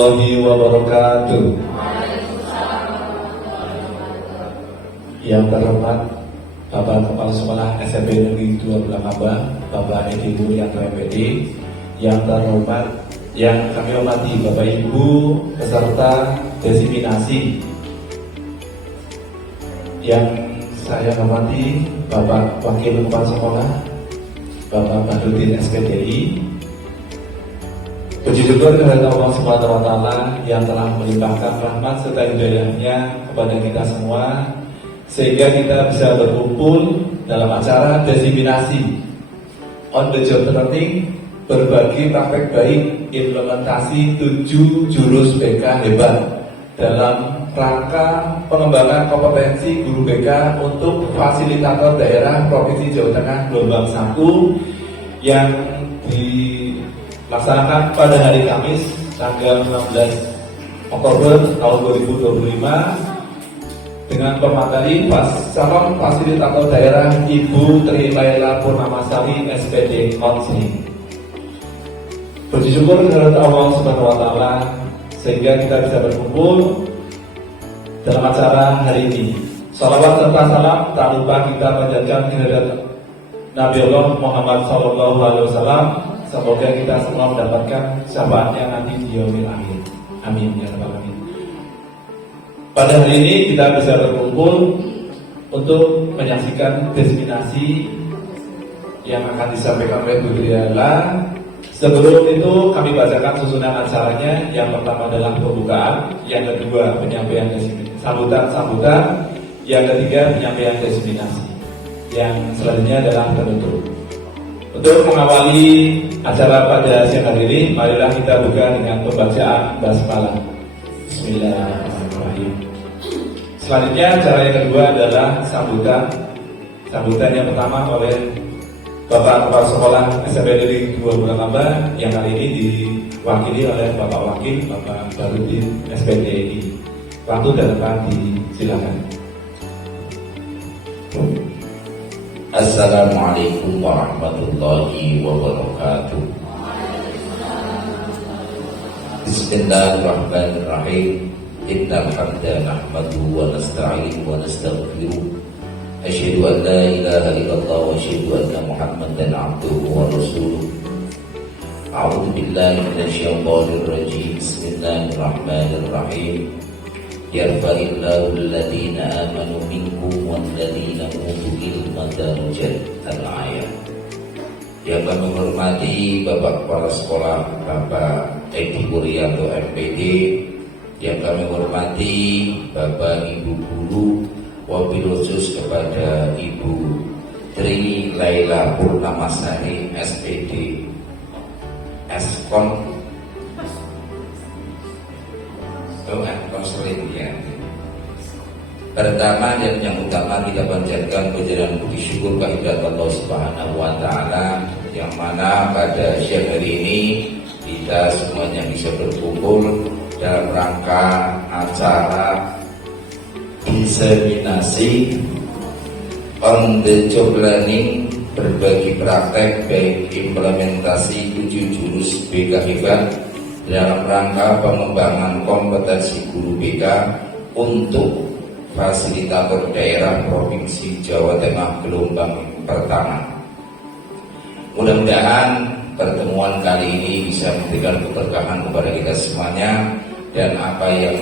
warahmatullahi wabarakatuh. Yang terhormat Bapak Kepala Sekolah SMP Negeri 2 Bulakaba, Bapak Edi Wuryanto MPD. Yang terhormat, yang kami hormati Bapak Ibu peserta desiminasi. Yang saya hormati Bapak Wakil Kepala Sekolah, Bapak Badrudin SPDI. Puji syukur kepada Allah Subhanahu wa Ta'ala yang telah melimpahkan rahmat serta hidayahnya kepada kita semua, sehingga kita bisa berkumpul dalam acara desiminasi on the job training, berbagi praktek baik implementasi 7 jurus BK hebat dalam rangka pengembangan kompetensi guru BK untuk fasilitator daerah Provinsi Jawa Tengah gelombang 1 yang dilaksanakan pada hari Kamis tanggal 16 Oktober tahun 2025 dengan pemateri calon fasilitator daerah Ibu Tri Laila Purnamasari SPD Konseling. Puji syukur kepada Allah Subhanahu wa Ta'ala sehingga kita bisa berkumpul dalam acara hari ini. Salawat serta salam tak lupa kita panjatkan kehadirat Nabi Allah Muhammad SAW. Semoga kita semua mendapatkan syafaatnya nanti di yaumil akhir. Amin ya rabbal alamin. Pada hari ini kita bisa berkumpul untuk menyaksikan desiminasi yang akan disampaikan oleh Bu Triala. Sebelum itu kami bacakan susunan acaranya. Yang pertama adalah pembukaan, yang kedua penyampaian sambutan, yang ketiga penyampaian desiminasi, yang selanjutnya adalah penutup. Untuk mengawali acara pada siang hari ini, marilah kita buka dengan pembacaan basmalah. Bismillahirrahmanirrahim. Selanjutnya acara yang kedua adalah sambutan. Sambutan yang pertama oleh Bapak Kepala Sekolah SMP Negeri 2 Bulakaba yang kali ini diwakili oleh Bapak Wakil, Bapak Badrudin SPDI. Waktu dan tempat disilakan. Assalamualaikum warahmatullahi wabarakatuh. Bismillahirrahmanirrahim. Innal hamda nahmaduhu wa nasta'inuhu wa nastaghfiruh. Asyhadu an la ilaha illallah wa asyhadu anna Muhammadan abduhu wa rasuluh. A'udzu billahi minasyaitonir rajim. Bismillahirrahmanirrahim. Yarfa'illahu alladhina amanu minkum walladhina utul ilma darajat. Al-ayat. Yang kami hormati Bapak Kepala Sekolah Bapak Edi Wuryanto MPD, yang kami hormati Bapak Ibu Guru, wabil khusus kepada Ibu Tri Laila Purnamasari SPD Eskon Konseling ya. Pertama dan yang utama kita panjatkan pujian puji syukur kehadirat Allah Subhanahu wa Ta'ala, yang mana pada siang hari ini kita semuanya bisa berkumpul dalam rangka acara diseminasi on the job learning, berbagi praktek baik implementasi 7 jurus BK hebat dalam rangka pengembangan kompetensi guru BK untuk fasilitator daerah Provinsi Jawa Tengah gelombang pertama. Mudah-mudahan pertemuan kali ini bisa memberikan keberkahan kepada kita semuanya, dan apa yang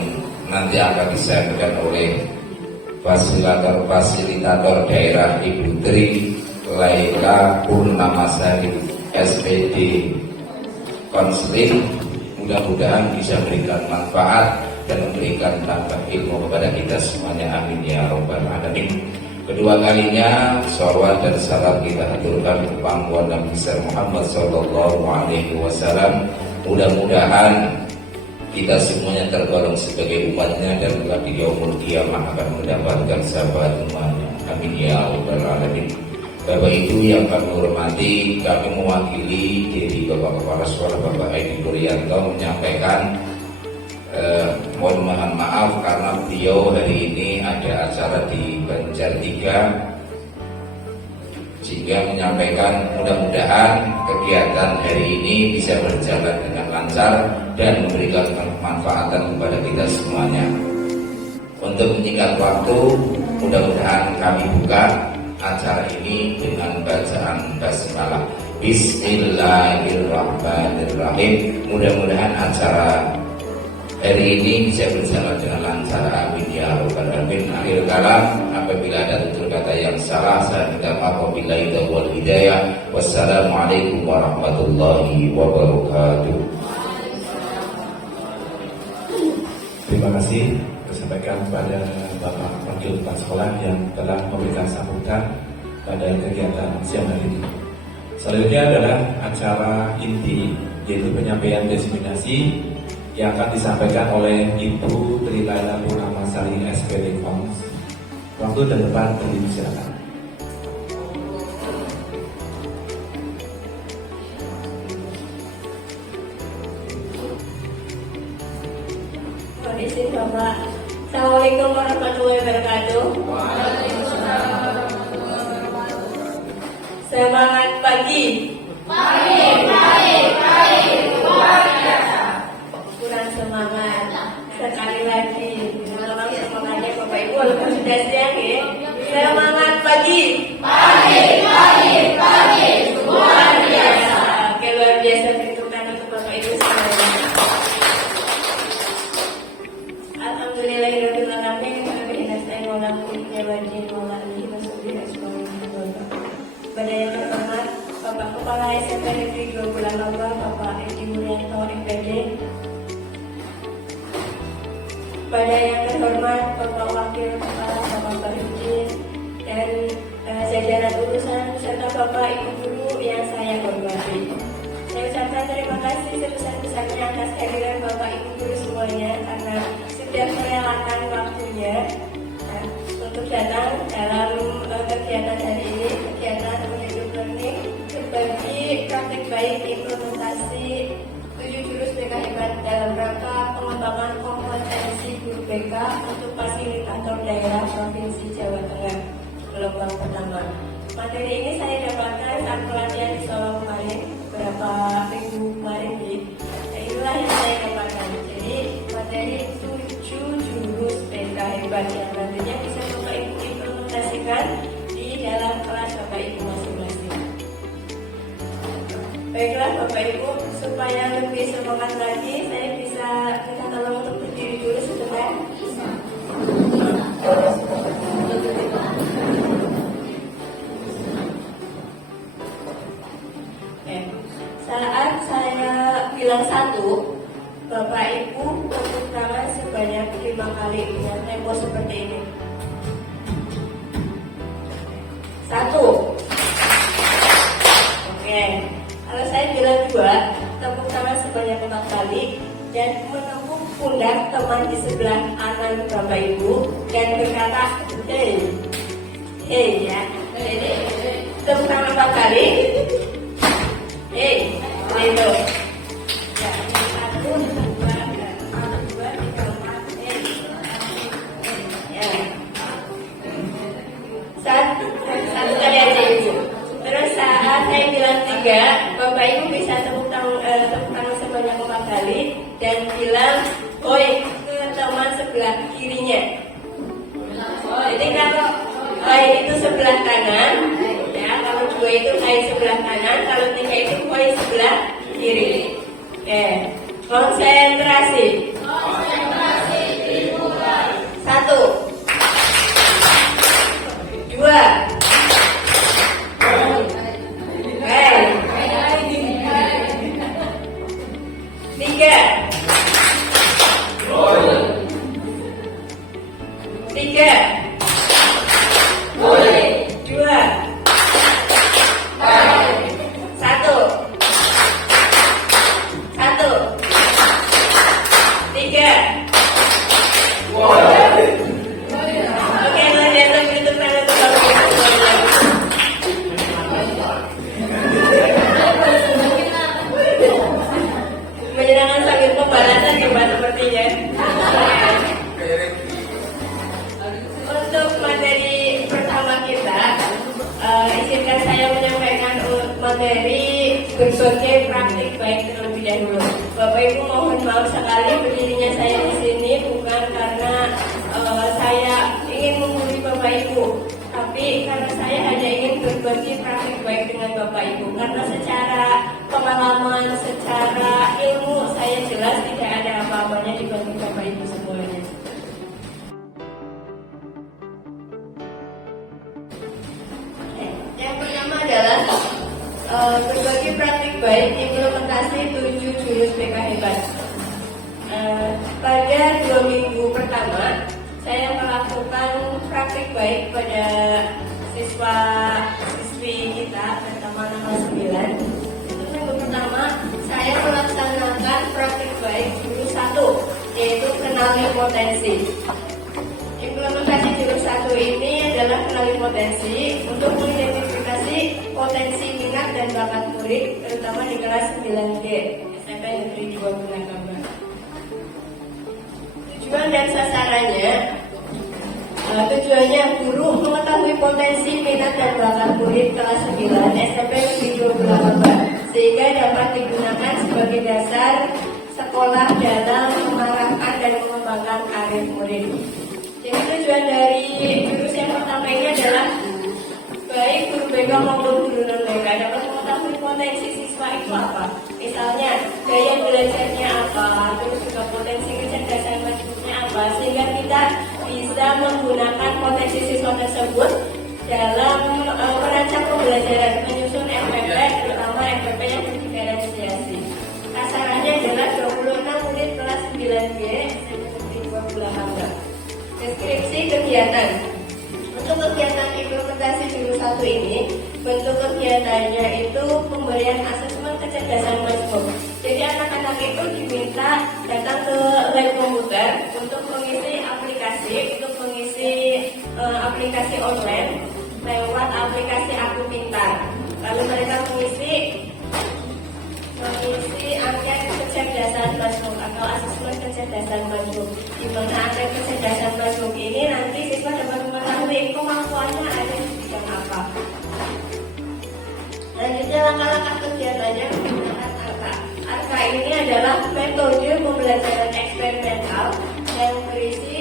nanti akan disampaikan oleh fasilitator daerah Ibu Tri Laila Purnamasari SPD Konseling, mudah-mudahan bisa memberikan manfaat dan memberikan tambah ilmu kepada kita semuanya. Amin ya rabbal alamin. Kedua kalinya sholawat dan salam kita haturkan ke pangkuan Nabi besar Muhammad sallallahu alaihi wasallam. Mudah-mudahan kita semuanya tergolong sebagai umatnya dan kelak di yaumul qiyamah akan mendapatkan syafaat umatnya. Amin ya rabbal alamin. Bapak Ibu yang kami hormati, kami mewakili dari Bapak Kepala Sekolah Bapak Edi Wuryanto menyampaikan mohon maaf karena beliau hari ini ada acara di Banjar 3 sehingga menyampaikan mudah-mudahan kegiatan hari ini bisa berjalan dengan lancar dan memberikan kemanfaatan kepada kita semuanya. Untuk menyingkat waktu, mudah-mudahan kami buka acara ini dengan bacaan basmalah. Bismillahirrahmanirrahim. Mudah-mudahan acara hari ini bisa berjalan dengan lancar. Amin ya rabbal alamin. Akhir kalam, apabila ada tutur kata yang salah, saya minta maaf. Wabillahi taufiq wal hidayah. Wassalamualaikum warahmatullahi wabarakatuh. Terima kasih disampaikan kepada Bapak Wakil Kepala Sekolah yang telah memberikan sambutan pada kegiatan siang hari ini. Selanjutnya adalah acara inti, yaitu penyampaian destinasi yang akan disampaikan oleh Ibu Trilaila Purnamasari SPD Kons. Waktu dan depan silakan. Kondisi Bapak. Assalamualaikum warahmatullahi wabarakatuh. Semangat pagi. Luar biasa. Kurang semangat. Sekali lagi, tolong semangatnya Bapak Ibu walaupun sudah siang ya. Semangat pagi. Luar biasa. Oke, luar biasa perhitungan untuk Bapak Ibu semuanya. Alhamdulillahirabbil alamin. Pada yang terhormat Bapak Kepala SMP Negeri 2 Lamba, Bapak Edi Murianto MPD. Pada yang terhormat Bapak Wakil Kepala, Bapak Farudin, dan jajaran urusan serta Bapak Ibu Guru yang saya hormati. Saya ucapkan terima kasih sebesar-besarnya atas kehadiran Bapak Ibu Guru semuanya karena sudah merelakan waktunya untuk datang dalam kegiatan hari ini, kegiatan United Learning berbagi praktik baik implementasi 7 jurus BK hebat dalam rangka pengembangan kompetensi guru BK untuk fasilitator daerah Provinsi Jawa Tengah gelombang pertama. Materi ini saya dapatkan saat pelatihan di Solo kemarin beberapa minggu kemarin inilah yang saya dapatkan. Jadi materi 7 jurus BK hebat yang nantinya bisa Bapak Ibu implementasikan di dalam kelas Bapak Ibu masing-masing. Baiklah Bapak Ibu, supaya lebih semangat lagi, saya bisa minta tolong untuk berdiri dulu sebentar. Saat saya bilang 1, Bapak Ibu tepuk tangan sebanyak 5 kali dengan tempo seperti ini. 1. Oke. Kalau saya bilang 2, tepuk tangan sebanyak 4 kali dan menepuk pundak teman di sebelah kanan Bapak Ibu dan berkata, hey, hey ya. Tepuk tangan 4 kali. Hey, itu. Ya, 1, 2, 3, 4, ya. Satu kali aja Ibu. Terus saat saya bilang 3, Bapak Ibu bisa tepuk tangan sebanyak 4 kali dan bilang, oi, ke teman sebelah kirinya. Jadi kalau oi itu sebelah kanan, ya, kalau 2 itu oi sebelah kanan, kalau 3 itu oi sebelah kiri. Oke, konsentrasi. 1, 2. Menyenangkan sambil pembalasan ya Mbak sepertinya. Untuk materi pertama kita, izinkan saya materi berbagai praktik baik terlebih dahulu. Bapak Ibu mohon maaf sekali berdirinya saya di sini bukan karena saya ingin menggurui Bapak Ibu, tapi karena saya hanya ingin berbagi praktik baik dengan Bapak Ibu. Karena secara pengalaman, secara ilmu saya jelas tidak ada apa-apanya dibanding Bapak Ibu semuanya. Yang pertama adalah berbagi praktik baik implementasi 7 jurus BK Hebat. Pada 2 minggu pertama saya melakukan praktik baik pada siswa-siswi kita terutama kelas 9. Untuk minggu pertama saya melaksanakan praktik baik jurus 1 yaitu kenali potensi. Implementasi jurus 1 ini adalah kenali potensi untuk mengidentifikasi potensi minat dan bakat murid terutama di kelas 9D SMP Negeri 2 Bulakamba. Tujuan dan sasarannya, tujuannya guru mengetahui potensi minat dan bakat murid kelas 9 SMP Negeri 2 Bulakamba sehingga dapat digunakan sebagai dasar sekolah dalam mengarahkan dan mengembangkan karir murid. Jadi tujuan dari jurus yang pertama ini adalah baik guru BK maupun guru non BK dapat mengetahui potensi siswa itu apa. Misalnya gaya belajarnya apa, terus juga potensi kecerdasan majmuknya apa, sehingga kita bisa menggunakan potensi siswa tersebut dalam merancang pembelajaran, menyusun FPP, terutama FPP yang berdiferensiasi. Kasarannya adalah 26 murid kelas 9B SMP Negeri 2 Bulakamba. Deskripsi kegiatan. Untuk kegiatan implementasi jurus 1 ini, bentuk kegiatannya itu pemberian asesmen kecerdasan majmuk. Jadi anak-anak itu diminta datang ke lab komputer untuk mengisi aplikasi online lewat aplikasi Aku Pintar. Lalu mereka mengisi angket kecerdasan majmuk atau asesmen kecerdasan majmuk. Di mana angket kecerdasan majmuk ini nanti siswa dapat mengetahui kemampuannya ada di bidang apa. Selanjutnya langkah-langkah kegiatannya menggunakan ARKA. ARKA ini adalah metode pembelajaran eksperimental yang berisi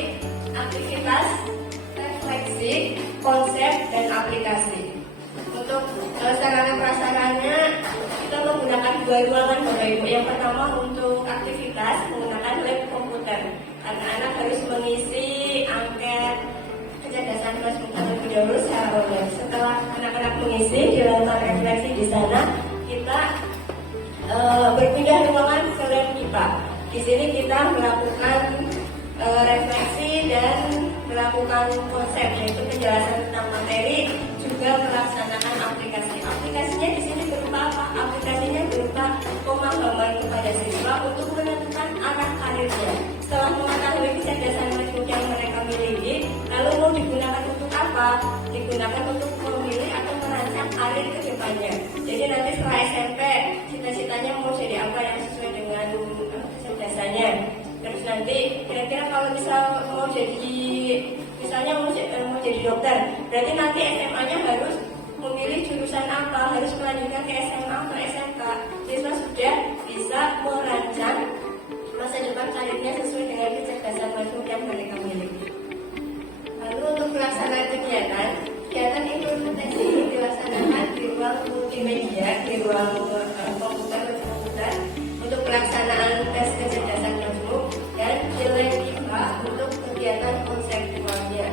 aktivitas, refleksi, konsep, dan aplikasi. Untuk sarana prasarannya kita menggunakan 2 ruangan Bapak Ibu. Yang pertama untuk aktivitas menggunakan lab komputer. Anak-anak harus mengisi angket kecerdasan majmuk terlebih dahulu secara online. Setelah anak-anak mengisi dilakukan refleksi di sana, kita berpindah ruangan ke lab IPA. Di sini kita melakukan refleksi dan melakukan konsep yaitu penjelasan tentang materi, juga melaksanakan aplikasi. Aplikasinya di sini berupa apa? Aplikasinya berupa pemahaman kepada siswa untuk menentukan arah karirnya. Setelah mengetahui kecerdasan majmuk yang mereka miliki, lalu mau digunakan untuk apa? Digunakan untuk memilih atau merancang karir ke depannya. Jadi nanti setelah SMP, cita-citanya mau jadi apa yang sesuai dengan kecerdasannya. Terus nanti kira-kira kalau mau jadi misalnya mau jadi dokter, berarti nanti SMA-nya harus memilih jurusan apa, harus melanjutkan ke SMA atau SMK. Siswa sudah bisa merancang masa depan karirnya sesuai dengan kecerdasan majmuk yang mereka miliki. Lalu untuk pelaksanaan kegiatan implementasi ini dilaksanakan di ruang multimedia, di ruang komputer. Untuk pelaksanaan tes kecerdasan majmuk dan di lab IPA untuk kegiatan konseptualnya.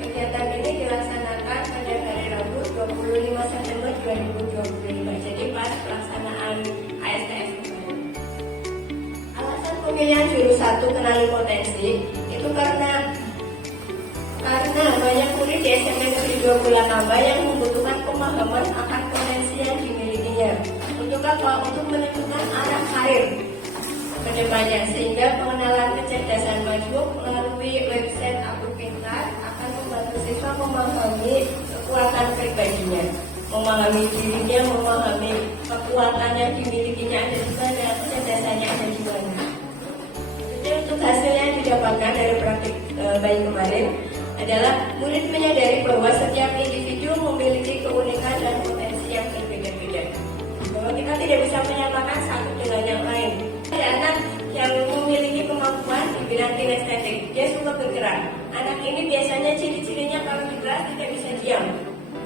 Kegiatan ini dilaksanakan pada hari Rabu 25 September 2025. Jadi pas pelaksanaan ASTF. Alasan pemilihan jurus 1 kenali potensi itu karena banyak murid di SMP Negeri 2 Bulakamba yang membutuhkan pemahaman akan potensi yang dimilikinya. Untuk apa? Untuk menentukan arah karir ke depannya, sehingga pengenalan kecerdasan majmuk melalui website Aku Pintar akan membantu siswa memahami kekuatan pribadinya, memahami dirinya, memahami kekuatan yang dimilikinya ada di mana, kecerdasannya ada di mana. Jadi untuk hasil yang didapatkan dari praktik bayi kemarin adalah murid menyadari bahwa setiap individu memiliki keunikan dan potensi yang berbeda-beda. kita tidak bisa menyamakan satu dengan yang lain. Ada anak yang memiliki kemampuan di bidang kinestetik, dia suka bergerak. Anak ini biasanya ciri-cirinya kalau di kelas tidak bisa diam,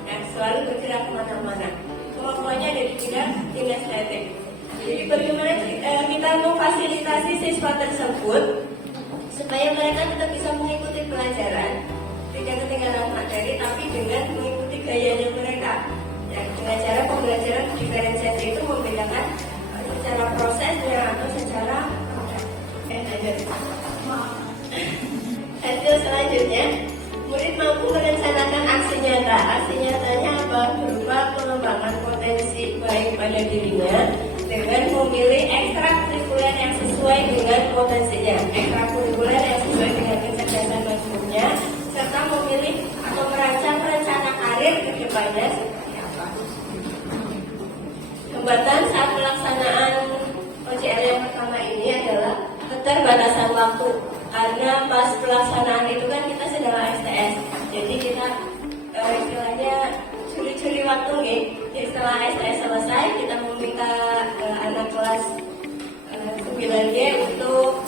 dan selalu bergerak kemana-mana. Kemampuannya ada di bidang kinestetik. Jadi bagaimana kita memfasilitasi siswa tersebut supaya mereka tetap bisa mengikuti pelajaran, tidak ketinggalan materi, tapi dengan mengikuti gayanya mereka. Ya, dengan cara pembelajaran diferensiasi itu membedakan secara prosesnya atau secara hasil selanjutnya, murid mampu merencanakan aksi nyata. Aksi nyatanya apa? Berupa pengembangan potensi baik pada dirinya dengan memilih ekstrakurikuler yang sesuai dengan potensinya, ekstrakurikuler yang sesuai dengan kecerdasan maksudnya, serta memilih atau merancang rencana karir ke depannya seperti apa. Hambatan saat pelaksanaan OJL yang pertama ini adalah keterbatasan waktu, karena pas pelaksanaan itu kan kita sedang STS, jadi kita istilahnya curi-curi waktu nih. Jadi setelah STS selesai, kita meminta anak kelas 9G untuk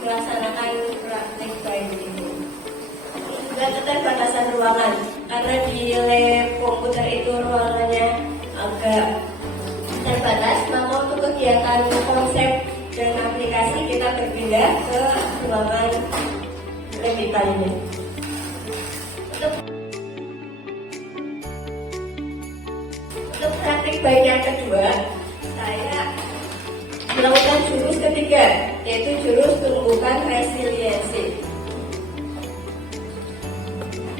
melaksanakan praktik baik ini. Juga keterbatasan ruangan, karena di lab komputer itu ruangannya agak terbatas, maka untuk kegiatan konsep dan aplikasi kita berpindah ke ruangan lab IPA ini. Untuk praktik baik yang kedua, saya melakukan jurus ketiga, yaitu jurus tumbukan resiliensi.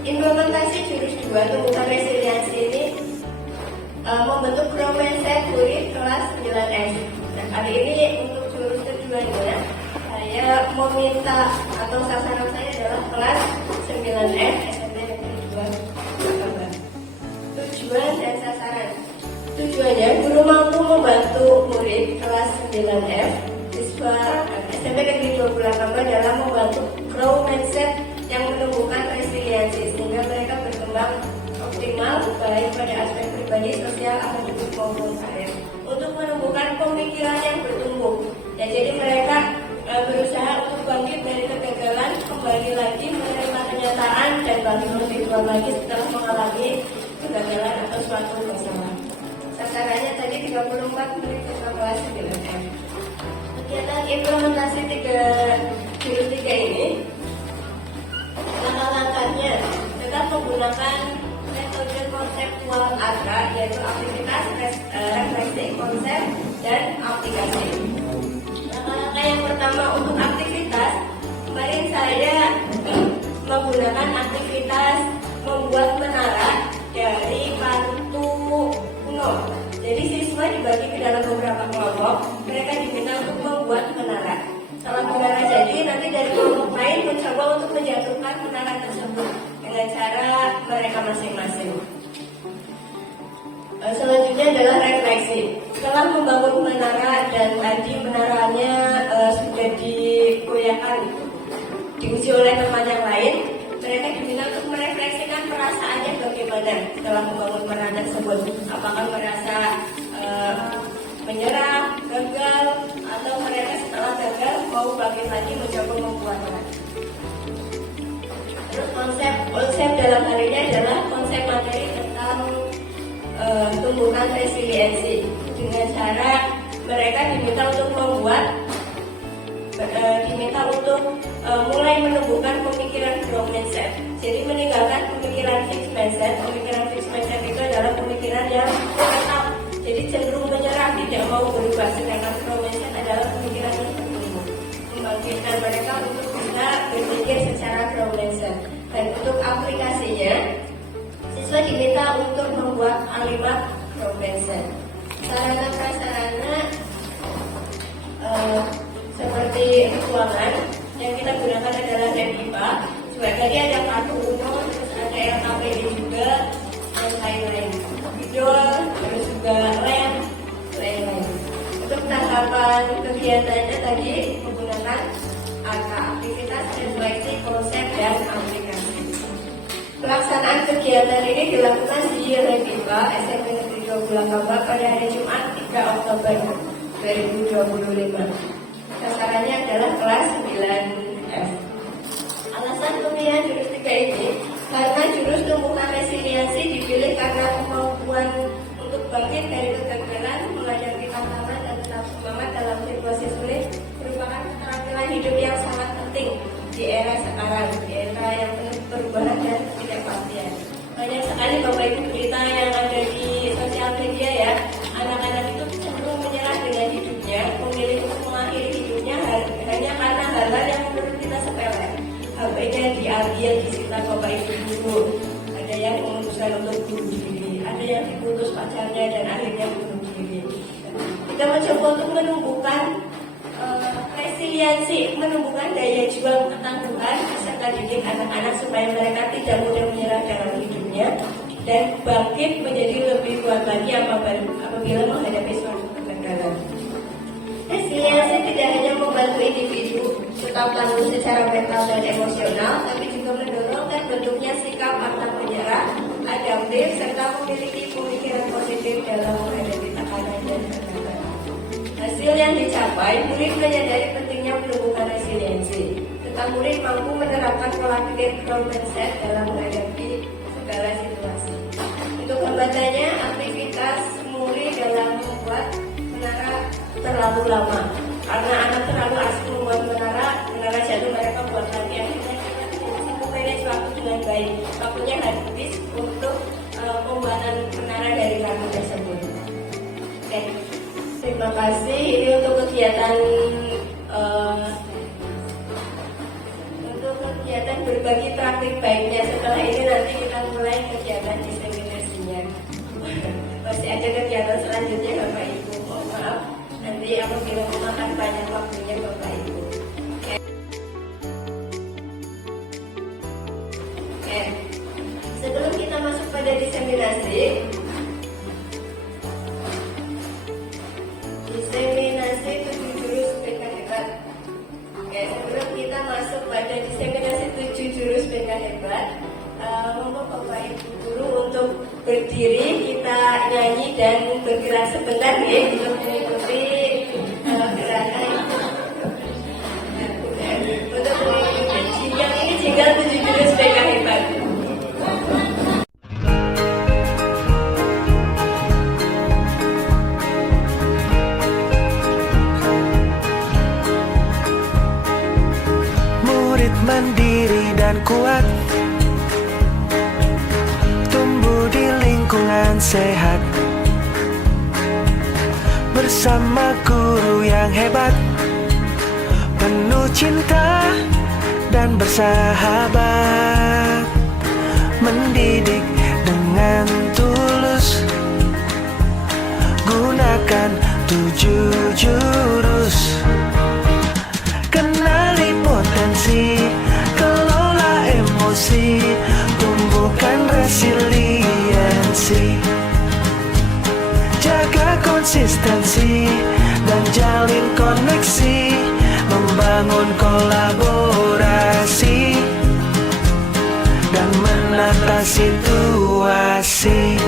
Implementasi jurus 2 tumbukan resiliensi ini membentuk grow mindset murid kelas 9S. Nah, kali ini untuk jurus keduanya, saya meminta atau sasaran saya adalah kelas 9S SMP Negeri 2 Jakarta. Tujuan dan sasaran. Tujuannya, guru mampu membantu murid kelas 9F siswa SMP Negeri 28 dalam membantu grow mindset yang menumbuhkan resiliensi sehingga mereka berkembang optimal baik pada aspek pribadi, sosial, akademik maupun karir. Untuk menumbuhkan pemikiran yang bertumbuh. Ya, jadi mereka berusaha untuk bangkit dari kegagalan, kembali lagi menerima kenyataan dan bangkit lebih kuat lagi setelah mengalami kegagalan atau suatu masalah. Sasarannya tadi 34 menit ke kelas 9M. Kegiatan implementasi jurus 3 ini, langkah-langkahnya tetap menggunakan metode konseptual ARKA, yaitu aktivitas, refleksi, konsep, dan aplikasi. Langkah-langkah yang pertama untuk aktivitas, kemarin saya menggunakan aktivitas membuat menara dari kartu kuno. Jadi siswa dibagi ke dalam beberapa kelompok, mereka diminta untuk membuat menara. Setelah menara jadi, nanti dari kelompok lain mencoba untuk menjatuhkan menara tersebut dengan cara mereka masing-masing. Selanjutnya adalah refleksi. Setelah membangun menara dan tadi menaranya sudah digoyahkan, diuji oleh teman yang lain, mereka diminta untuk merefleksikan perasaannya bagaimana setelah membangun menara tersebut. Apakah merasa menyerah, gagal, atau mereka setelah gagal mau bangkit lagi mencoba membuat lagi. Terus konsep dalam hal ini adalah konsep materi tentang tumbuhan resiliensi dengan cara mereka diminta untuk membuat, diminta untuk mulai menumbuhkan pemikiran growth mindset. Jadi meninggalkan pemikiran fixed mindset. Pemikiran fixed mindset itu adalah pemikiran yang tetap, jadi cenderung menyerah, tidak mau berubah. Sedangkan growth mindset adalah pemikiran yang bertumbuh, membangkitkan mereka untuk bisa berpikir secara growth mindset. Dan untuk aplikasinya, siswa diminta untuk membuat kalimat growth mindset. Sarana prasarana seperti ruangan yang kita gunakan adalah MIPA. Juga tadi ada kartu uno, terus ada LKPD juga, dan lain-lain. Video, terus juga lain-lain. Untuk tahapan kegiatannya tadi menggunakan angka aktivitas, refleksi, konsep, dan aplikasi. Pelaksanaan kegiatan ini dilakukan di Reviva SMP Negeri 12 Kabak pada hari Jumat 3 Oktober 2025. Sasarannya adalah kelas 9F. Alasan pemilihan jurus 3 ini karena jurus tumbuhan resiliensi dipilih karena kemampuan untuk bangkit dari kegagalan, menghadapi tantangan dan tetap semangat dalam situasi sulit merupakan keterampilan hidup yang sangat penting di era sekarang, di era yang penuh perubahan dan ketidakpastian. Banyak sekali Bapak Ibu berita yang ada di sosial media ya, anak-anak itu cenderung menyerah dengan hidupnya, memilih untuk mengakhiri hidupnya hanya karena hal-hal yang menurut kita sepele. HP-nya diambil, disita Bapak Ibu guru. Ada yang memutuskan untuk bunuh diri, ada yang diputus pacarnya dan akhirnya bunuh diri. Kita mencoba untuk menumbuhkan resiliensi, menumbuhkan daya juang ketangguhan serta didik anak-anak supaya mereka tidak mudah menyerah dalam hidupnya dan bangkit menjadi lebih kuat lagi apabila menghadapi suatu kegagalan. Resiliensi tidak hanya membantu individu tetap tangguh secara mental dan emosional, tapi juga mendorong terbentuknya sikap pantang menyerah, adaptif, serta memiliki pemikiran positif dalam menghadapi tekanan dan kegagalan. Hasil yang dicapai, murid menyadari pentingnya menumbuhkan resiliensi. Serta murid mampu menerapkan pola pikir growth mindset dalam menghadapi segala situasi. Untuk hambatannya, aktivitas murid dalam membuat menara terlalu lama. Karena anak terlalu asik membuat menara jatuh, mereka buat lagi. Akhirnya kita tidak bisa manage waktu dengan baik. Waktunya habis untuk pembuatan menara dari lagu tersebut. Oke. Terima kasih. Ini untuk kegiatan berbagi praktik baiknya. Setelah ini nanti kita mulai kegiatan diseminasinya. Masih ada kegiatan selanjutnya Bapak Ibu. Mohon maaf nanti apabila memakan banyak waktunya Bapak Ibu. Oke. Sebelum kita masuk pada diseminasi, diseminasi 7 jurus BK Hebat. Oke, sebelum kita masuk pada diseminasi 7 jurus BK Hebat, mohon Bapak Ibu guru untuk berdiri, kita nyanyi dan bergerak sebentar ya untuk mengikuti gerakan. Untuk mengikuti jingle ini, jingle 7 jurus BK Hebat. Mandiri dan kuat, tumbuh di lingkungan sehat, bersama guru yang hebat, penuh cinta dan bersahabat, mendidik dengan tulus, gunakan 7 jurus. Kenali potensi, kelola emosi, tumbuhkan resiliensi, jaga konsistensi dan jalin koneksi, membangun kolaborasi dan menata situasi.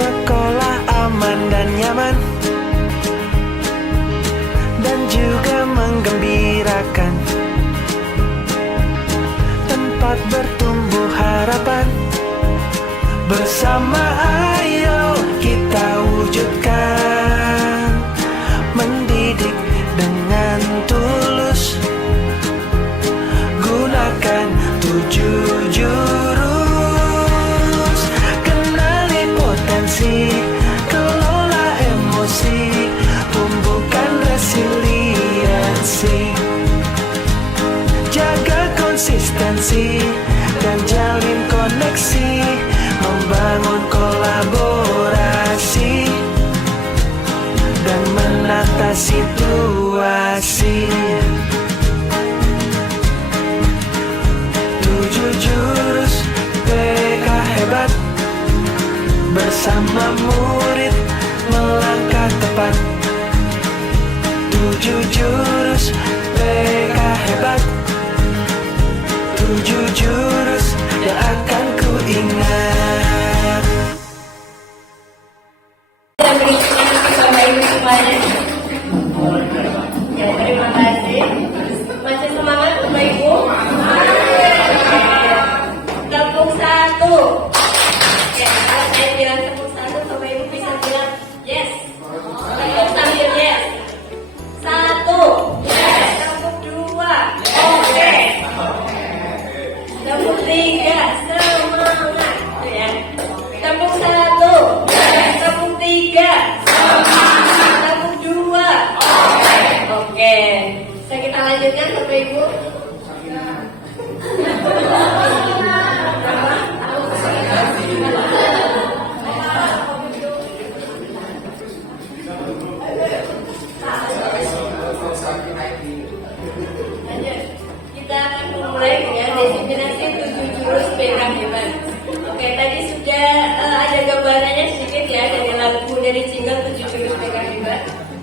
Sekolah aman dan nyaman, dan juga menggembirakan, tempat bertumbuh harapan. Bersama ayo kita wujudkan, mendidik dengan tulus, gunakan 7 jurus. Kelola emosi, tumbuhkan resiliensi, jaga konsistensi dan jalin koneksi, membangun kolaborasi dan menata situasi. 7 jurus BK Hebat, bersama murid melangkah tepat. 7 jurus BK hebat, 7 jurus yang akan ku ingat. Dan berikutnya Bapak Ibu semuanya. Ya, terima kasih. Masih semangat Bapak Ibu? Tepuk satu. Ya, kalau saya bilang tepuk satu, Bapak Ibu bisa bilang yes. Tepuk sambil yes. Satu. Yes. Tepuk dua. Oke. Tepuk tiga. Semangat. Ya. Tepuk satu. Yes. Tepuk tiga. Tepuk dua. Oke. Kita lanjutkan Bapak Ibu. Lanjut. Kita akan memulai dengan desiminasi 7 jurus BK hebat. Oke, tadi sudah ada gambarannya sedikit ya dari lagu, dari jingle 7 jurus BK hebat.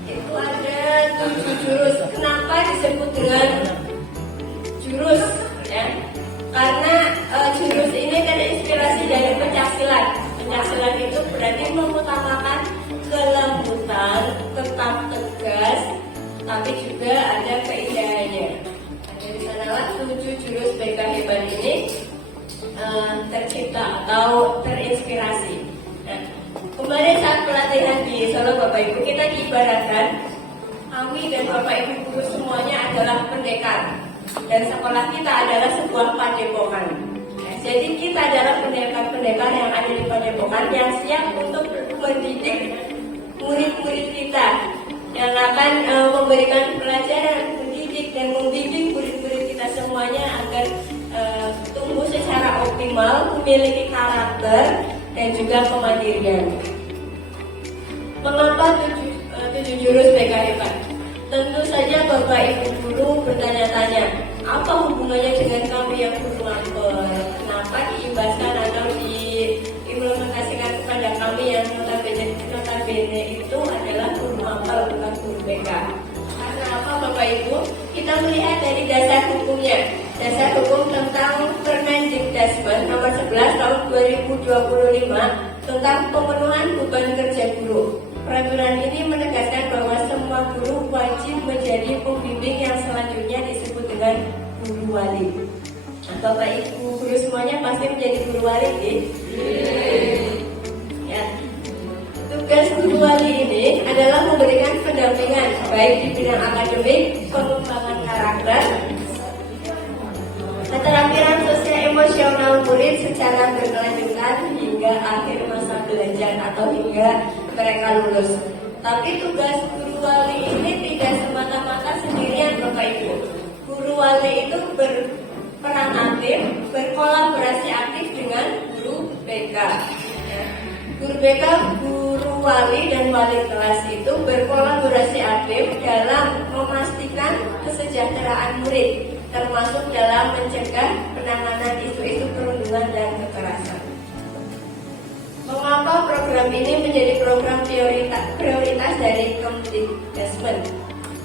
Itu ada 7 jurus. Kenapa disebut dengan jurus? Ya, karena jurus ini terinspirasi dari pencaksilat. Pencaksilat itu berarti mengutamakan kelembutan, tetap tegas, tapi juga ada keindahannya. Dari sanalah 7 jurus BK hebat ini tercipta atau terinspirasi. Nah, kemarin saat pelatihan di Solo Bapak Ibu, kita diibaratkan kami dan Bapak Ibu guru semuanya adalah pendekar, dan sekolah kita adalah sebuah padepokan. Ya, jadi kita adalah pendekar-pendekar yang ada di padepokan yang siap untuk mendidik murid-murid kita yang akan memberikan pelajaran, mendidik dan membimbing murid-murid kita semuanya agar tumbuh secara optimal, memiliki karakter dan juga kemandirian. Mengapa 7 jurus BK hebat? Tentu saja Bapak Ibu guru bertanya-tanya, apa hubungannya dengan kami yang guru mapel? Kenapa diimbaskan atau diimplementasikan kepada kami yang notabene itu adalah guru mapel, bukan guru BK? Karena apa Bapak Ibu? Kita melihat dari dasar hukumnya. Dasar hukum tentang Permendikbud nomor 11 tahun 2025 tentang pemenuhan beban kerja guru. Peraturan ini menegaskan bahwa semua guru wajib menjadi pembimbing yang selanjutnya disebut dengan guru wali. Bapak Ibu guru semuanya pasti menjadi guru wali, ya. Tugas guru wali ini adalah memberikan pendampingan baik di bidang akademik, pengembangan karakter, keterampilan sosial emosional murid secara berkelanjutan hingga akhir masa belajar atau hingga mereka lulus. Tapi tugas guru wali ini tidak semata-mata sendirian Bapak Ibu. Guru wali itu berperan aktif, berkolaborasi aktif dengan guru BK. Ya. Guru BK, guru wali dan wali kelas itu berkolaborasi aktif dalam memastikan kesejahteraan murid, termasuk dalam mencegah penanganan isu-isu perundungan dan kekerasan. Mengapa program ini menjadi program prioritas dari Kemdikbud?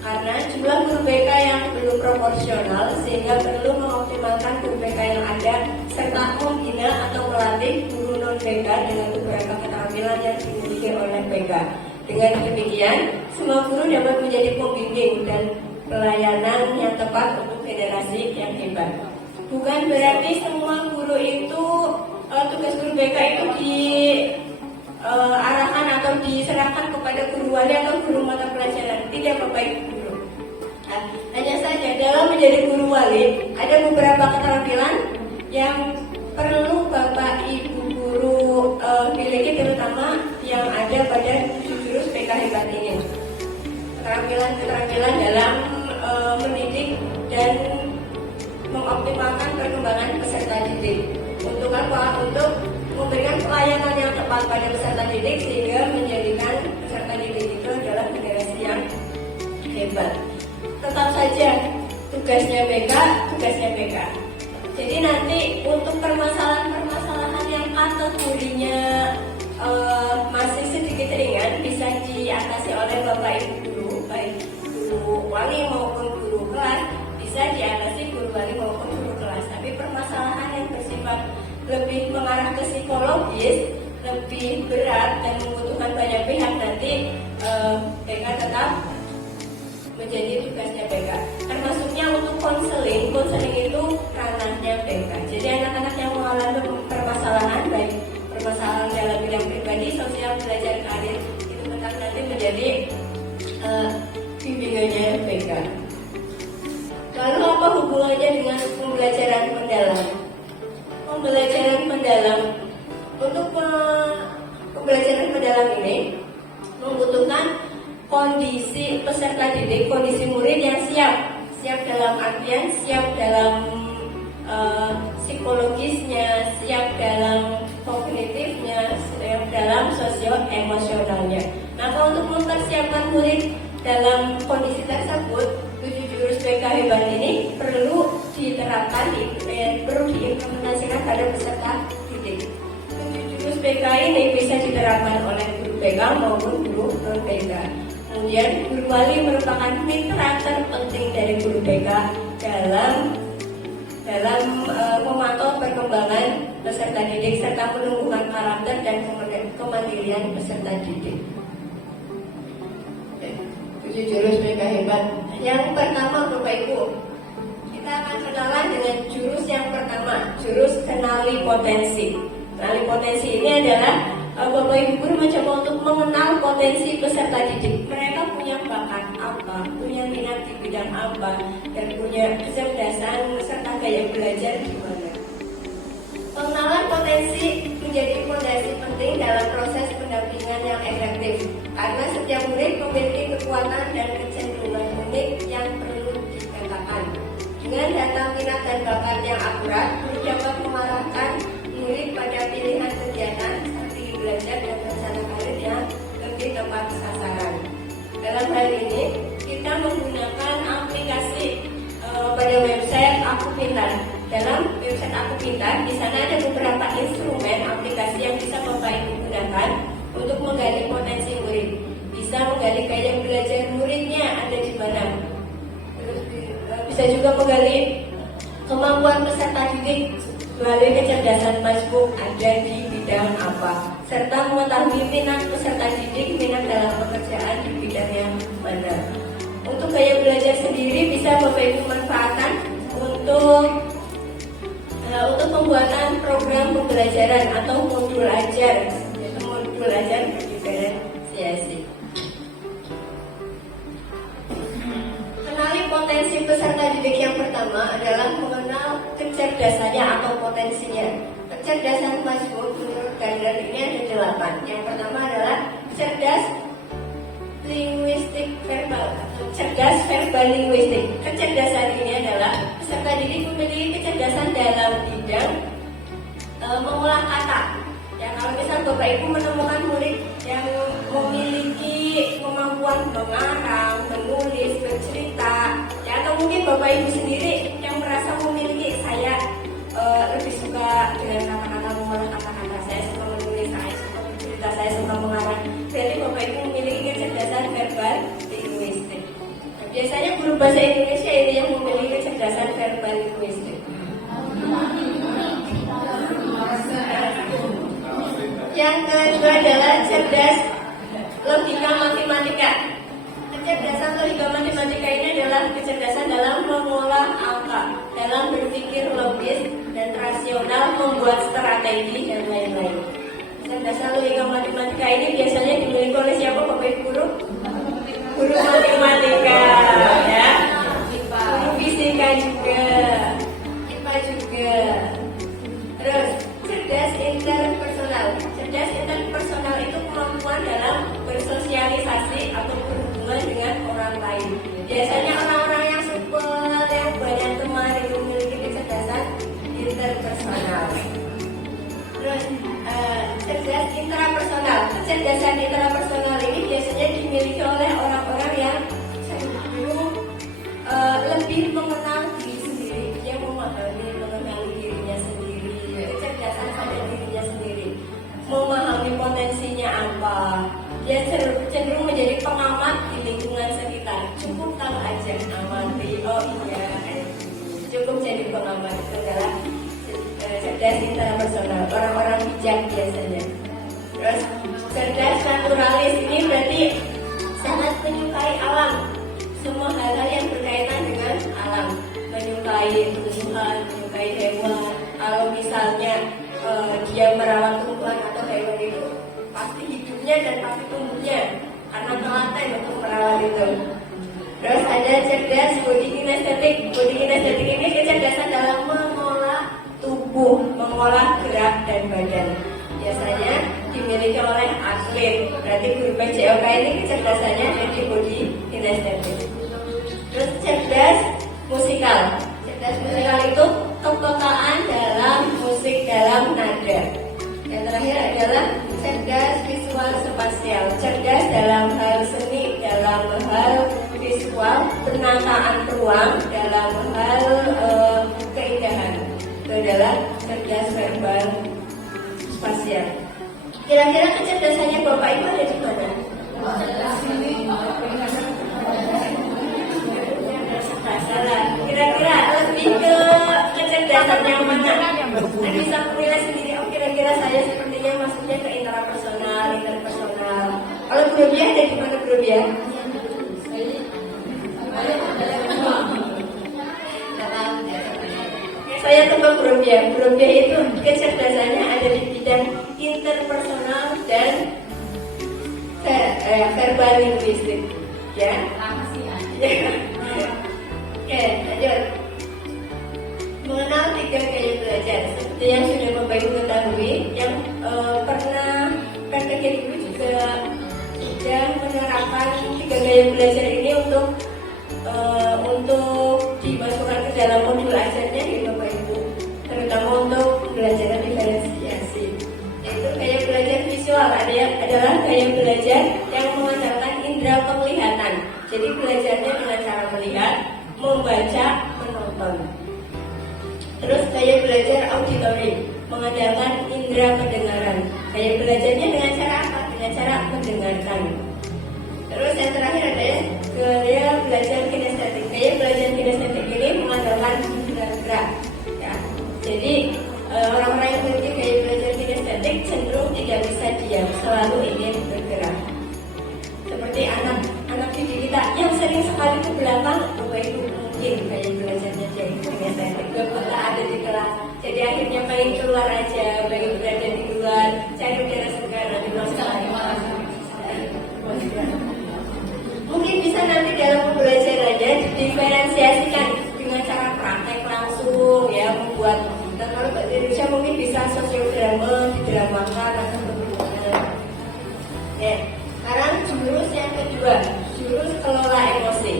Karena jumlah guru BK yang belum proporsional sehingga perlu mengoptimalkan guru BK yang ada serta membina atau melatih guru non BK dengan beberapa keterampilan yang dimiliki oleh BK. Dengan demikian, semua guru dapat menjadi pembimbing dan pelayanan yang tepat untuk generasi yang hebat. Bukan berarti semua guru itu tugas guru BK itu diarahkan atau diserahkan kepada guru wali atau guru mata pelajaran. Tidak Bapak Ibu guru. Nah, hanya saja dalam menjadi guru wali ada beberapa keterampilan yang perlu Bapak Ibu guru miliki, terutama yang ada pada 7 jurus BK hebat ini. Keterampilan dalam mendidik dan mengoptimalkan perkembangan peserta didik. Untuk apa? Untuk memberikan pelayanan yang tepat pada peserta didik sehingga menjadikan peserta didik itu adalah generasi yang hebat. Tetap saja tugasnya BK. Jadi nanti untuk permasalahan-permasalahan yang kategorinya masih sedikit ringan bisa diatasi oleh Bapak Ibu guru, baik guru lebih mengarah ke psikologis, lebih berat dan membutuhkan banyak pihak, nanti PK tetap menjadi tugasnya PK. Termasuknya untuk konseling itu ranahnya PK. Jadi anak-anak yang mengalami permasalahan, baik permasalahan dalam bidang pribadi, sosial, belajar, karir, itu tetap nanti menjadi bimbingannya PK. Lalu apa hubungannya dengan pembelajaran mendalam? Pembelajaran mendalam, untuk pembelajaran mendalam ini membutuhkan kondisi peserta didik, kondisi murid yang siap dalam artian siap dalam psikologisnya, siap dalam kognitifnya, siap dalam sosio-emosionalnya. Maka untuk mempersiapkan murid dalam kondisi tersebut, 7 jurus PK hebat ini perlu diterapkan, perlu diimplementasikan pada peserta didik. 7 jurus PK ini bisa diterapkan oleh guru PK maupun guru non PK. Kemudian guru wali merupakan mitra terpenting dari guru PK dalam memantau perkembangan peserta didik serta menumbuhkan karakter dan kemandirian peserta didik. 7 jurus PK hebat. Yang pertama, Bapak Ibu, kita akan kenalan dengan jurus yang pertama, jurus kenali potensi. Kenali potensi ini adalah Bapak Ibu guru mencoba untuk mengenal potensi peserta didik. Mereka punya bakat apa, punya minat di bidang apa, dan punya kecerdasan serta gaya belajar gimana. Pengenalan potensi menjadi fondasi penting dalam proses pendampingan yang efektif, karena setiap murid memiliki kekuatan dan kecenderungan unik yang perlu dikatakan. Dengan data minat dan bakat yang akurat, guru dapat mengarahkan murid pada pilihan kegiatan, strategi belajar dan rencana karir yang lebih tepat sasaran. Dalam hal ini, kita menggunakan aplikasi pada website Aku Pintar. Dalam website Aku Pintar, di sana ada beberapa instrumen aplikasi yang bisa Bapak Ibu gunakan untuk menggali potensi murid. Bisa menggali gaya belajar muridnya ada di mana. Terus bisa juga menggali kemampuan peserta didik melalui kecerdasan Facebook ada di bidang apa, serta mengetahui minat peserta didik, minat dalam pekerjaan di bidang yang mana. Untuk gaya belajar sendiri bisa Bapak Ibu manfaatkan untuk pembuatan program pembelajaran atau modul ajar, yaitu modul ajar berdiferensiasi. Kenali potensi peserta didik yang pertama adalah mengenal kecerdasannya atau potensinya. Kecerdasan Maslow menurut Gardner ini ada 8. Yang pertama adalah cerdas linguistik verbal, cerdas verbal linguistik. Kecerdasan ini adalah peserta didik memiliki kecerdasan dalam bidang mengolah kata. Ya, kalau misal Bapak Ibu menemukan murid yang memiliki kemampuan mengarang, menulis, bercerita, ya, atau mungkin Bapak Ibu sendiri yang merasa memiliki, saya lebih suka dengan kata-kata, mengolah kata-kata, saya suka menulis, saya suka bercerita, saya suka mengarang. Berarti Bapak Ibu memiliki kecerdasan verbal linguistik. Nah, biasanya guru bahasa Indonesia ini yang memiliki kecerdasan verbal linguistik. Yang kedua adalah cerdas logika matematika. Kecerdasan logika matematika ini adalah kecerdasan dalam mengolah angka, dalam berpikir logis dan rasional, membuat strategi dan lain-lain. Kecerdasan logika matematika ini biasanya dimiliki oleh siapa, Bapak Ibu guru? Guru matematika, ya. Guru fisika juga, IPA juga. Terus cerdas interpersonal. Cerdas interpersonal itu kemampuan dalam bersosialisasi atau berhubungan dengan orang lain. Biasanya orang-orang yang supel, yang banyak teman, itu memiliki kecerdasan interpersonal. Terus cerdas intrapersonal. Kecerdasan intrapersonal ini biasanya dimiliki oleh orang-orang yang cenderung lebih mengenal diri sendiri. Dia mengenali dirinya sendiri. Kecerdasan pada dirinya sendiri. Memahami potensinya apa. Dia cenderung menjadi pengamat di lingkungan sekitar. Cukup tahu aja amati. Oh iya, cukup jadi pengamat. Itu adalah cerdas intrapersonal. Naturalisme ini berarti sangat menyukai alam, semua hal-hal yang berkaitan dengan alam, menyukai tumbuhan, menyukai hewan. Kalau misalnya dia merawat tumbuhan atau hewan itu pasti hidupnya dan pasti tumbuhnya karena telaten untuk merawat itu. Terus ada cerdas body kinestetik. Body kinestetik ini kecerdasan dalam mengolah tubuh, mengolah gerak dan badan. Biasanya dimiliki oleh atlet. Berarti guru PJOK ini kecerdasannya ada di body kinestetik. Terus cerdas musikal. Cerdas musikal itu kepekaan dalam musik, dalam nada. Yang terakhir adalah cerdas visual spasial. Cerdas dalam hal seni, dalam hal visual, penataan ruang, dalam hal keindahan. Itu adalah cerdas verbal spasial. Kira-kira kecerdasannya Bapak Ibu ada di mana? Salah. Kira-kira lebih ke kecerdasan yang mana? Saya bisa menilai sendiri. Oh, kira-kira saya sepertinya maksudnya ke intrapersonal, interpersonal. Kalau Brobia ada di mana Brobia? Saya tebak Brobia. Brobia itu kecerdasannya ada di bidang interpersonal dan verbal linguistik. Ya. Oke, lanjut. Mengenal 3 gaya belajar. Seperti yang sudah Bapak Ibu ketahui, yang pernah praktek Ibu juga sudah menerapkan 3 gaya belajar ini untuk dimasukkan ke dalam modul ajarnya di Bapak Ibu, terutama untuk pembelajaran diferensiasi. Yaitu gaya belajar visual adalah gaya belajar yang mengandalkan indera penglihatan. Jadi belajarnya dengan cara melihat, membaca, menonton. Terus gaya belajar auditory mengandalkan indera pendengaran. Gaya belajarnya dengan cara apa? Dengan cara mendengarkan. Terus yang terakhir ada gaya belajar kinestetik. Gaya belajar kinestetik ini mengandalkan indera gerak. Ya. Jadi orang-orang yang memiliki gaya belajar kinestetik cenderung tidak bisa diam, selalu ingin bergerak. Seperti anak didik kita yang sering sekali ke belakang, Bapak Ibu mungkin gaya belajarnya jadi kinestetik. Gak pernah ada di kelas. Jadi akhirnya pengen keluar aja, pengen berada di luar, cari udara segar di luar. Mungkin bisa nanti dalam pembelajarannya diferensiasikan dengan cara praktek langsung, ya, membuat. Dan kalau bahasa Indonesia mungkin bisa sosiodrama, didramakan atau bagaimana. Oke, sekarang jurus yang kedua, jurus kelola emosi.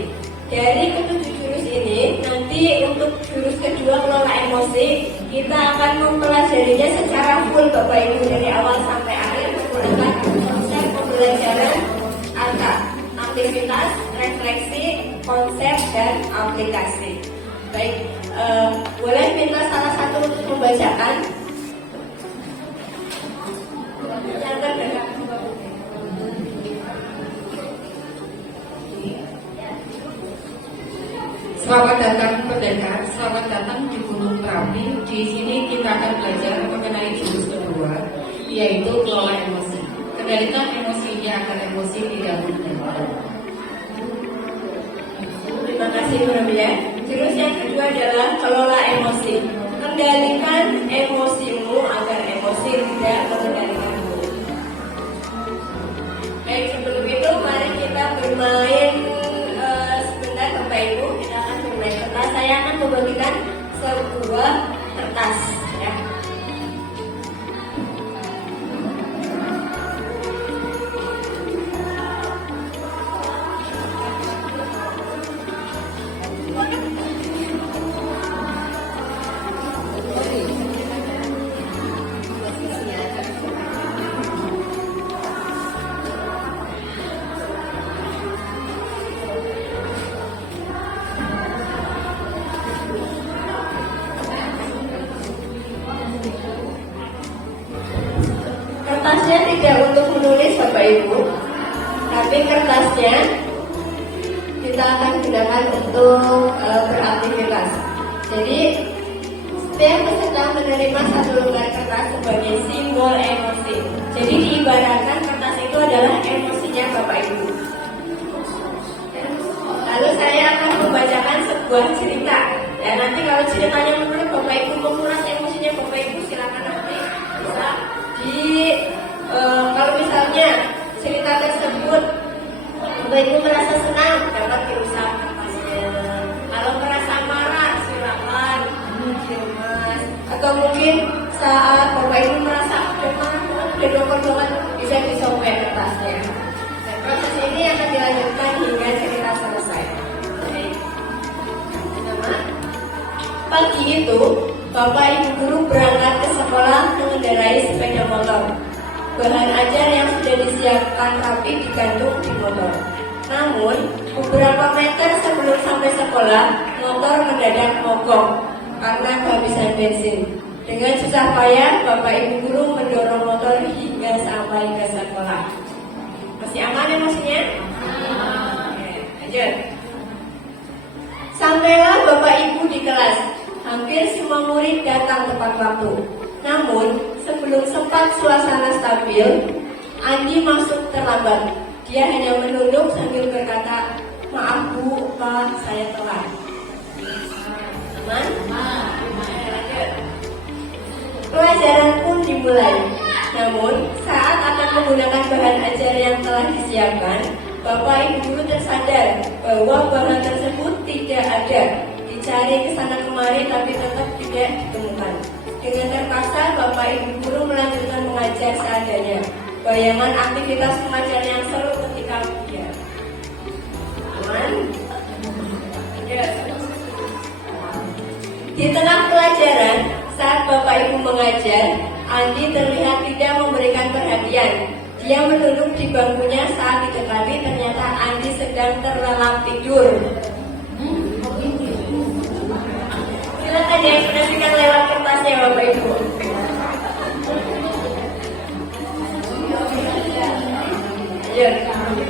Dari ketujuh jurus ini, nanti untuk jurus kedua kelola emosi, kita akan mempelajarinya secara full Bapak Ibu dari awal sampai akhir menggunakan konsep pembelajaran ATA, aktivitas, refleksi, konsep, dan aplikasi. Baik, boleh minta salah satu untuk membacakan. Yang kedua. Selamat datang pendengar, selamat datang di Gunung Merapi. Di sini kita akan belajar mengenai jurus kedua, yaitu kelola emosi. Kendalikan emosinya agar emosi tidak mudah. Terima kasih Brobia. Jurus yang kedua adalah kelola emosi. Kendalikan emosimu agar emosi tidak mengendalikanmu. Baik, sebelum itu mari kita bermain sebentar Bapak Ibu. Kita akan bermain kertas. Saya akan membagikan sebuah kertas, ya. Kertasnya tidak untuk menulis Bapak Ibu, tapi kertasnya kita akan gunakan untuk beraktivitas. Jadi setiap peserta menerima satu lembar kertas sebagai simbol emosi. Jadi diibaratkan kertas itu adalah emosi Bapak Ibu. Lalu saya akan membacakan sebuah cerita. Ya, nanti kalau ceritanya menurut Bapak Ibu menguras emosinya Bapak Ibu, silakan nanti bisa kalau misalnya cerita tersebut Bapak Ibu merasa senang, dapat diusap napasnya. Kalau merasa marah, silakan diremas. Atau mungkin saat Bapak Ibu merasa demam banget, bisa disobek kertasnya. Dan proses ini akan dilanjutkan hingga cerita selesai. Oke. Pagi itu, Bapak Ibu guru berangkat ke sekolah mengendarai sepeda motor. Bahan ajar yang sudah disiapkan rapi digantung di motor. Namun, beberapa meter sebelum sampai sekolah, motor mendadak mogok karena kehabisan bensin. Dengan susah payah, Bapak Ibu guru mendorong motor hingga sampai ke sekolah. Masih aman emosinya? Oke, lanjut. Sampailah Bapak Ibu di kelas. Hampir semua murid datang tepat waktu. Namun, sebelum sempat suasana stabil, Andi masuk terlambat. Dia hanya menunduk sambil berkata, "Maaf Bu, Pak, saya telat." Aman? Lanjut. Pelajaran pun dimulai. Namun, saat akan menggunakan bahan ajar yang telah disiapkan, Bapak Ibu guru tersadar bahwa bahan tersebut tidak ada. Dicari ke sana kemari tapi tetap tidak ditemukan. Dengan terpaksa, Bapak Ibu guru melanjutkan mengajar seadanya. Bayangan aktivitas pengajaran yang seru ketika dia. Aman? Ya. Di tengah pelajaran, saat Bapak Ibu mengajar, Andi terlihat tidak memberikan perhatian. Dia menunduk di bangkunya saat didekati, ternyata Andi sedang terlelap tidur. Silakan diekspresikan lewat kertasnya Bapak Ibu.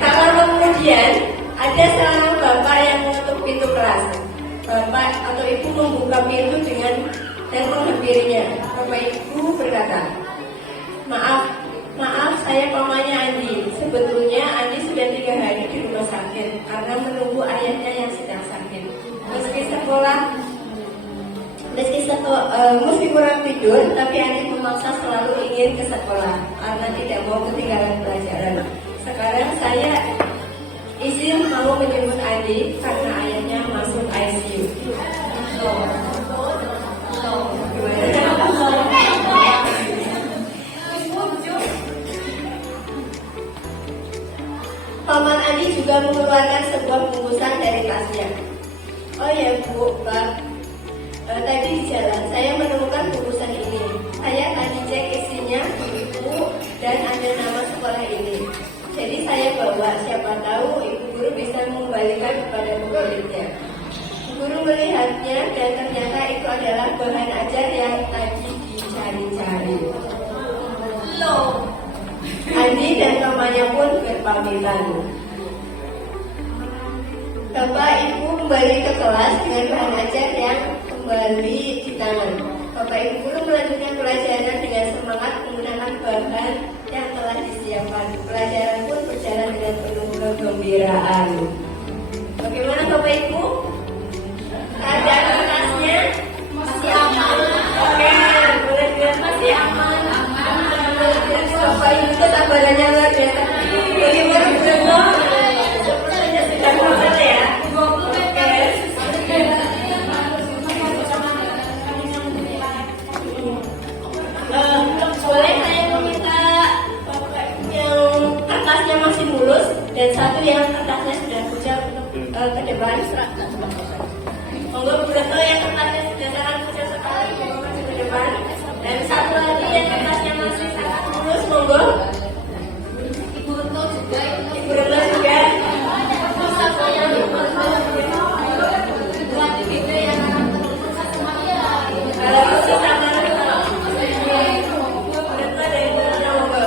Tak lama kemudian, ada seorang bapak yang mengetuk pintu kelas. Bapak atau ibu membuka pintu dan menghampirinya. Bapak Ibu berkata, Maaf, saya pamannya Andi. Sebetulnya Andi sudah 3 hari di rumah sakit karena menunggu ayahnya yang sedang sakit. Meski kurang tidur, tapi Andi memaksa selalu ingin ke sekolah karena tidak mau ketinggalan pelajaran. Sekarang saya izin mau menjemput Andi karena ayahnya masuk ICU. Paman Andi juga mengeluarkan sebuah bungkusan dari tasnya. "Oh ya Bu, Pak, tadi di jalan saya menemukan bungkusan ini. Saya tadi cek isinya buku dan ada nama sekolah ini. Jadi saya bawa, siapa tahu ibu guru bisa mengembalikan kepada pemiliknya." Guru melihatnya dan ternyata itu adalah bahan ajar yang tadi dicari-cari. Andi dan temannya pun berpamitan. Bapak Ibu kembali ke kelas dengan bahan ajar yang kembali di tangan. Bapak Ibu guru melanjutkan pelajaran dengan semangat menggunakan bahan yang telah disiapkan. Pelajaran pun berjalan dengan penuh kegembiraan. Bagaimana Bapak Ibu? Keadaan kertasnya masih aman. Oke, boleh bilang masih aman. Bapak Ibu kesabarannya luar biasa. Bagaimana Bruno? Sepertinya sudah makan ya. Boleh saya meminta Bapak yang kertasnya masih mulus dan satu yang kertasnya sudah kucel untuk ke depan. Monggo Bruno yang kertasnya sudah sangat kucel sekali, maju ke depan. Dan satu lagi yang kertasnya masih sangat mulus, monggo. Ibu Retno juga. Buat video yang kalau itu sama Retno. Retno dari Retno, monggo.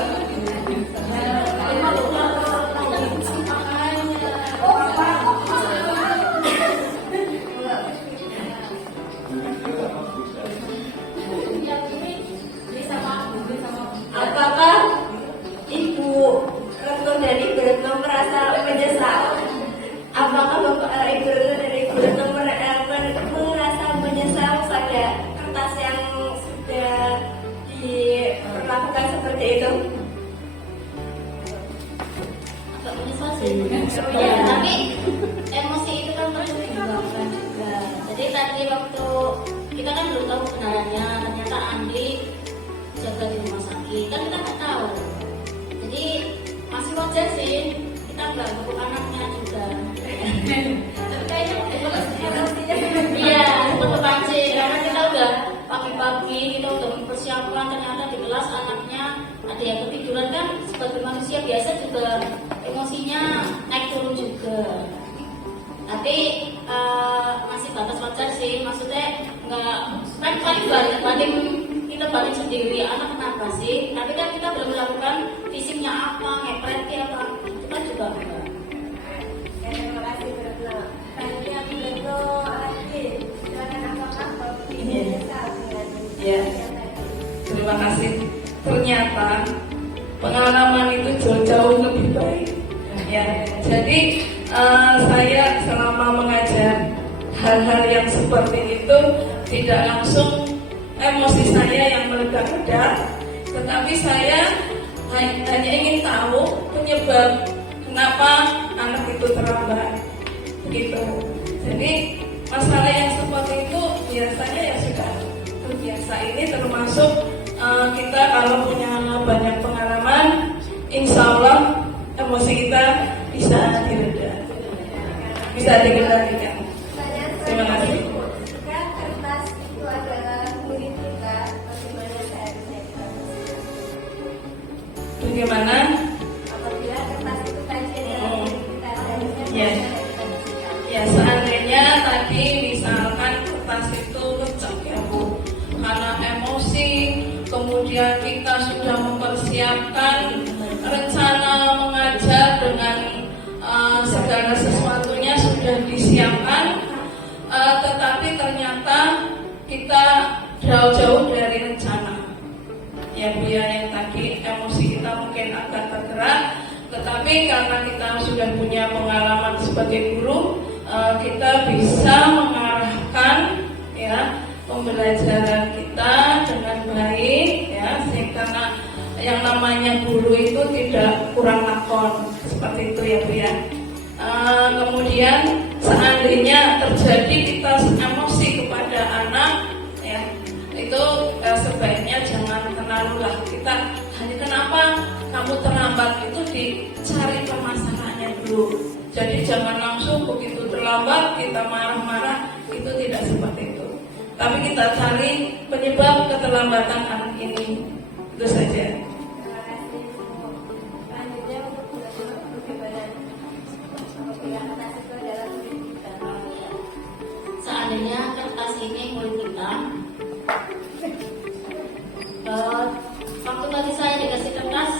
Apakah Ya, tapi emosi itu kan terus dikembangkan juga. Jadi tadi waktu kita kan belum tahu kebenarannya, ternyata Andi jaga di rumah sakit, kan kita nggak tahu. Jadi masih wajar sih kita nggak ganggu anaknya juga. Tapi kayaknya emosinya iya sempat kepancing karena kita udah pagi-pagi kita udah mempersiapkan, ternyata di kelas anaknya ada yang ketiduran, kan sebagai manusia biasa juga emosinya naik turun juga. Tapi masih batas wajar sih, maksudnya nggak kan banding kita banding sendiri anak kenapa sih, tapi kan kita belum melakukan fisiknya apa, ngepretnya apa, itu kan juga enggak. Terima kasih Retno. Selanjutnya Retno lagi. Silakan apakah Bapak ini menyesal dengan Ya, terima kasih. Ternyata pengalaman itu jauh-jauh lebih baik. Ya, jadi saya selama mengajar hal-hal yang seperti itu tidak langsung emosi saya yang meledak-ledak, tetapi saya hanya ingin tahu penyebab kenapa anak itu terlambat begitu. Jadi masalah yang seperti itu biasanya ya sudah terbiasa. Ini termasuk kita kalau punya banyak pengalaman, insya Allah emosi kita bisa direda, bisa dikendalikan. Terima kasih. Jika kertas itu adalah murid kita, bagaimana seharusnya kita Bagaimana? apabila kertas itu kajian dalam murid kita, seharusnya Ya. bagaimana kita bersikap? Ya, seandainya tadi misalkan kertas itu pecah ya Bu, karena emosi, kemudian kita sudah mempersiapkan rencana mengajar dengan segala sesuatunya sudah disiapkan, tetapi ternyata kita jauh-jauh dari rencana. Ya Bu ya, yang tadi emosi kita mungkin agak tergerak, tetapi karena kita sudah punya pengalaman sebagai guru, kita bisa mengarahkan ya pembelajaran kita dengan baik ya, karena yang namanya guru itu tidak kurang lakon seperti itu ya Bu ya. Kemudian seandainya terjadi kita emosi kepada anak ya, itu sebaiknya jangan terlalu lah kita hanya kenapa kamu terlambat, itu dicari permasalahannya dulu. Jadi jangan langsung begitu terlambat kita marah-marah, itu tidak seperti itu. Tapi kita cari penyebab keterlambatan anak ini, itu saja. Terima kasih. Selanjutnya untuk bagaimana apabila kertas itu adalah murid kita. Seandainya kertas ini murid kita, waktu tadi saya dikasih kertas,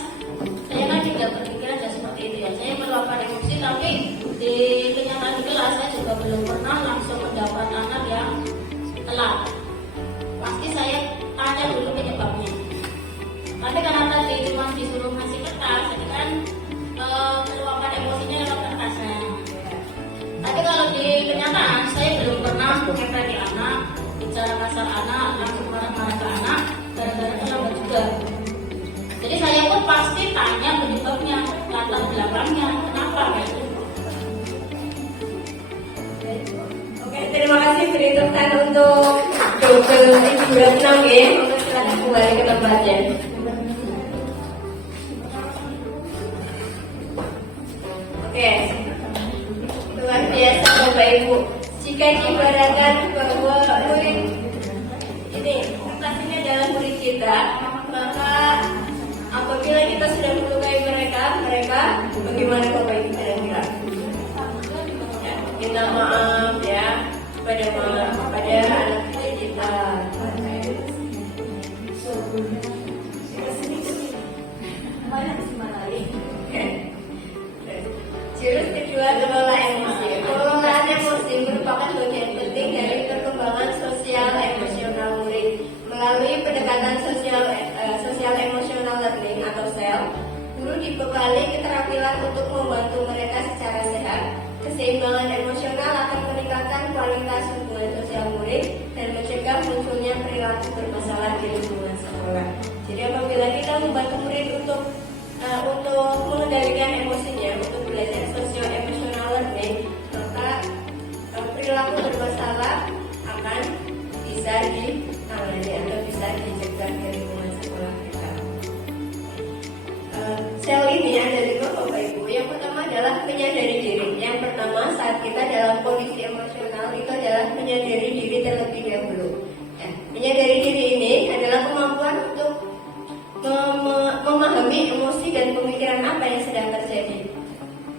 saya kan tidak berpikir aja seperti itu ya. Saya meluapkan emosi, tapi di kenyataan di kelas saya juga belum pernah langsung mendapat anak yang telat. Pasti saya tanya dulu penyebabnya. Tapi karena tadi cuma disuruh ngasih kertas, jadi kan meluapkan emosinya lewat kertasnya. Tapi kalau di kenyataan saya belum pernah ngepret di anak, bicara kasar anak, langsung marah-marah ke anak, gara-gara terlambat juga. Jadi saya pun pasti tanya penyebabnya, latar belakangnya, kenapa kayak gitu. Oke, terima kasih beri tepuk untuk Double Ibu Retno ya. Untuk silakan kembali ke tempatnya. Oke, luar biasa Bapak Ibu. Jika diibaratkan bahwa murid ini kertas ini adalah murid kita, maka apabila kita sudah melukai mereka bagaimana Bapak Ibu kira-kira? Ya, minta maaf ya pada anak kita. Oke. Jurus kedua, kelola emosi. Pengelolaan emosi merupakan bagian penting dari perkembangan sosial emosional murid. Melalui pendekatan sosial emosional learning atau SEL, guru dibekali keterampilan untuk membantu mereka secara sehat. Keseimbangan emosional akan meningkatkan kualitas hubungan sosial murid dan mencegah munculnya perilaku bermasalah di lingkungan sekolah. Jadi apabila kita membantu murid untuk mengendalikan emosinya, untuk belajar socio-emotional learning, maka perilaku bermasalah akan bisa ditangani atau bisa dicegah di lingkungan sekolah kita. Sel ini ada 5 Bapak Ibu. Yang pertama adalah menyadari diri. Yang pertama saat kita dalam kondisi emosional itu adalah menyadari diri terlebih dahulu. Ya, menyadari diri ini adalah kemampuan untuk memahami emosi dan pemikiran apa yang sedang terjadi.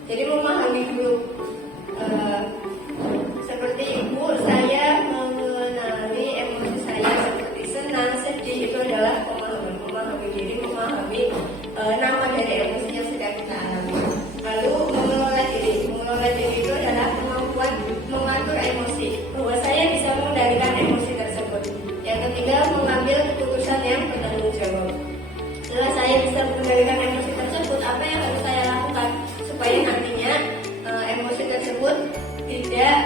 Jadi memahami dulu. Seperti ibu, saya mengenali emosi saya seperti senang, sedih, itu adalah memahami diri, memahami nama dari emosi yang sedang kita alami. Lalu mengelola diri itu adalah kemampuan mengatur emosi, bahwa saya bisa mengendalikan emosi tersebut. Yang ketiga, mengambil keputusan yang bertanggung jawab. Setelah saya bisa mengendalikan emosi tersebut, apa yang harus saya lakukan supaya nantinya emosi tersebut tidak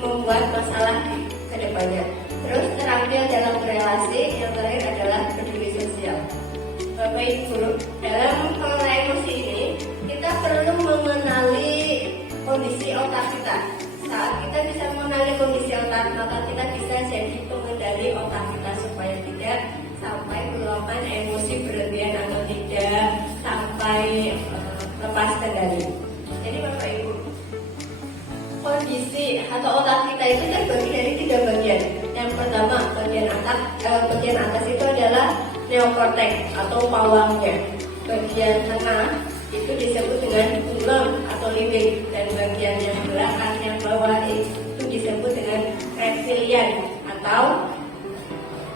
membuat masalah di kedepannya. Terus terampil dalam berelasi, yang terakhir adalah peduli sosial. Bapak Ibu, dalam pengelola emosi ini kita perlu mengenali kondisi otak kita. Saat kita bisa mengenali kondisi otak, maka kita bisa jadi pengendali otak kita supaya tidak sampai meluapkan emosi berlebihan atau tidak sampai lepas kendali. Jadi Bapak Ibu, kondisi atau otak kita itu terbagi dari 3 bagian. Yang pertama, bagian atas itu adalah neokortex atau pawangnya. Bagian tengah itu disebut dengan ungem atau limbik, dan bagian yang belakang yang bawah itu disebut dengan reptilian atau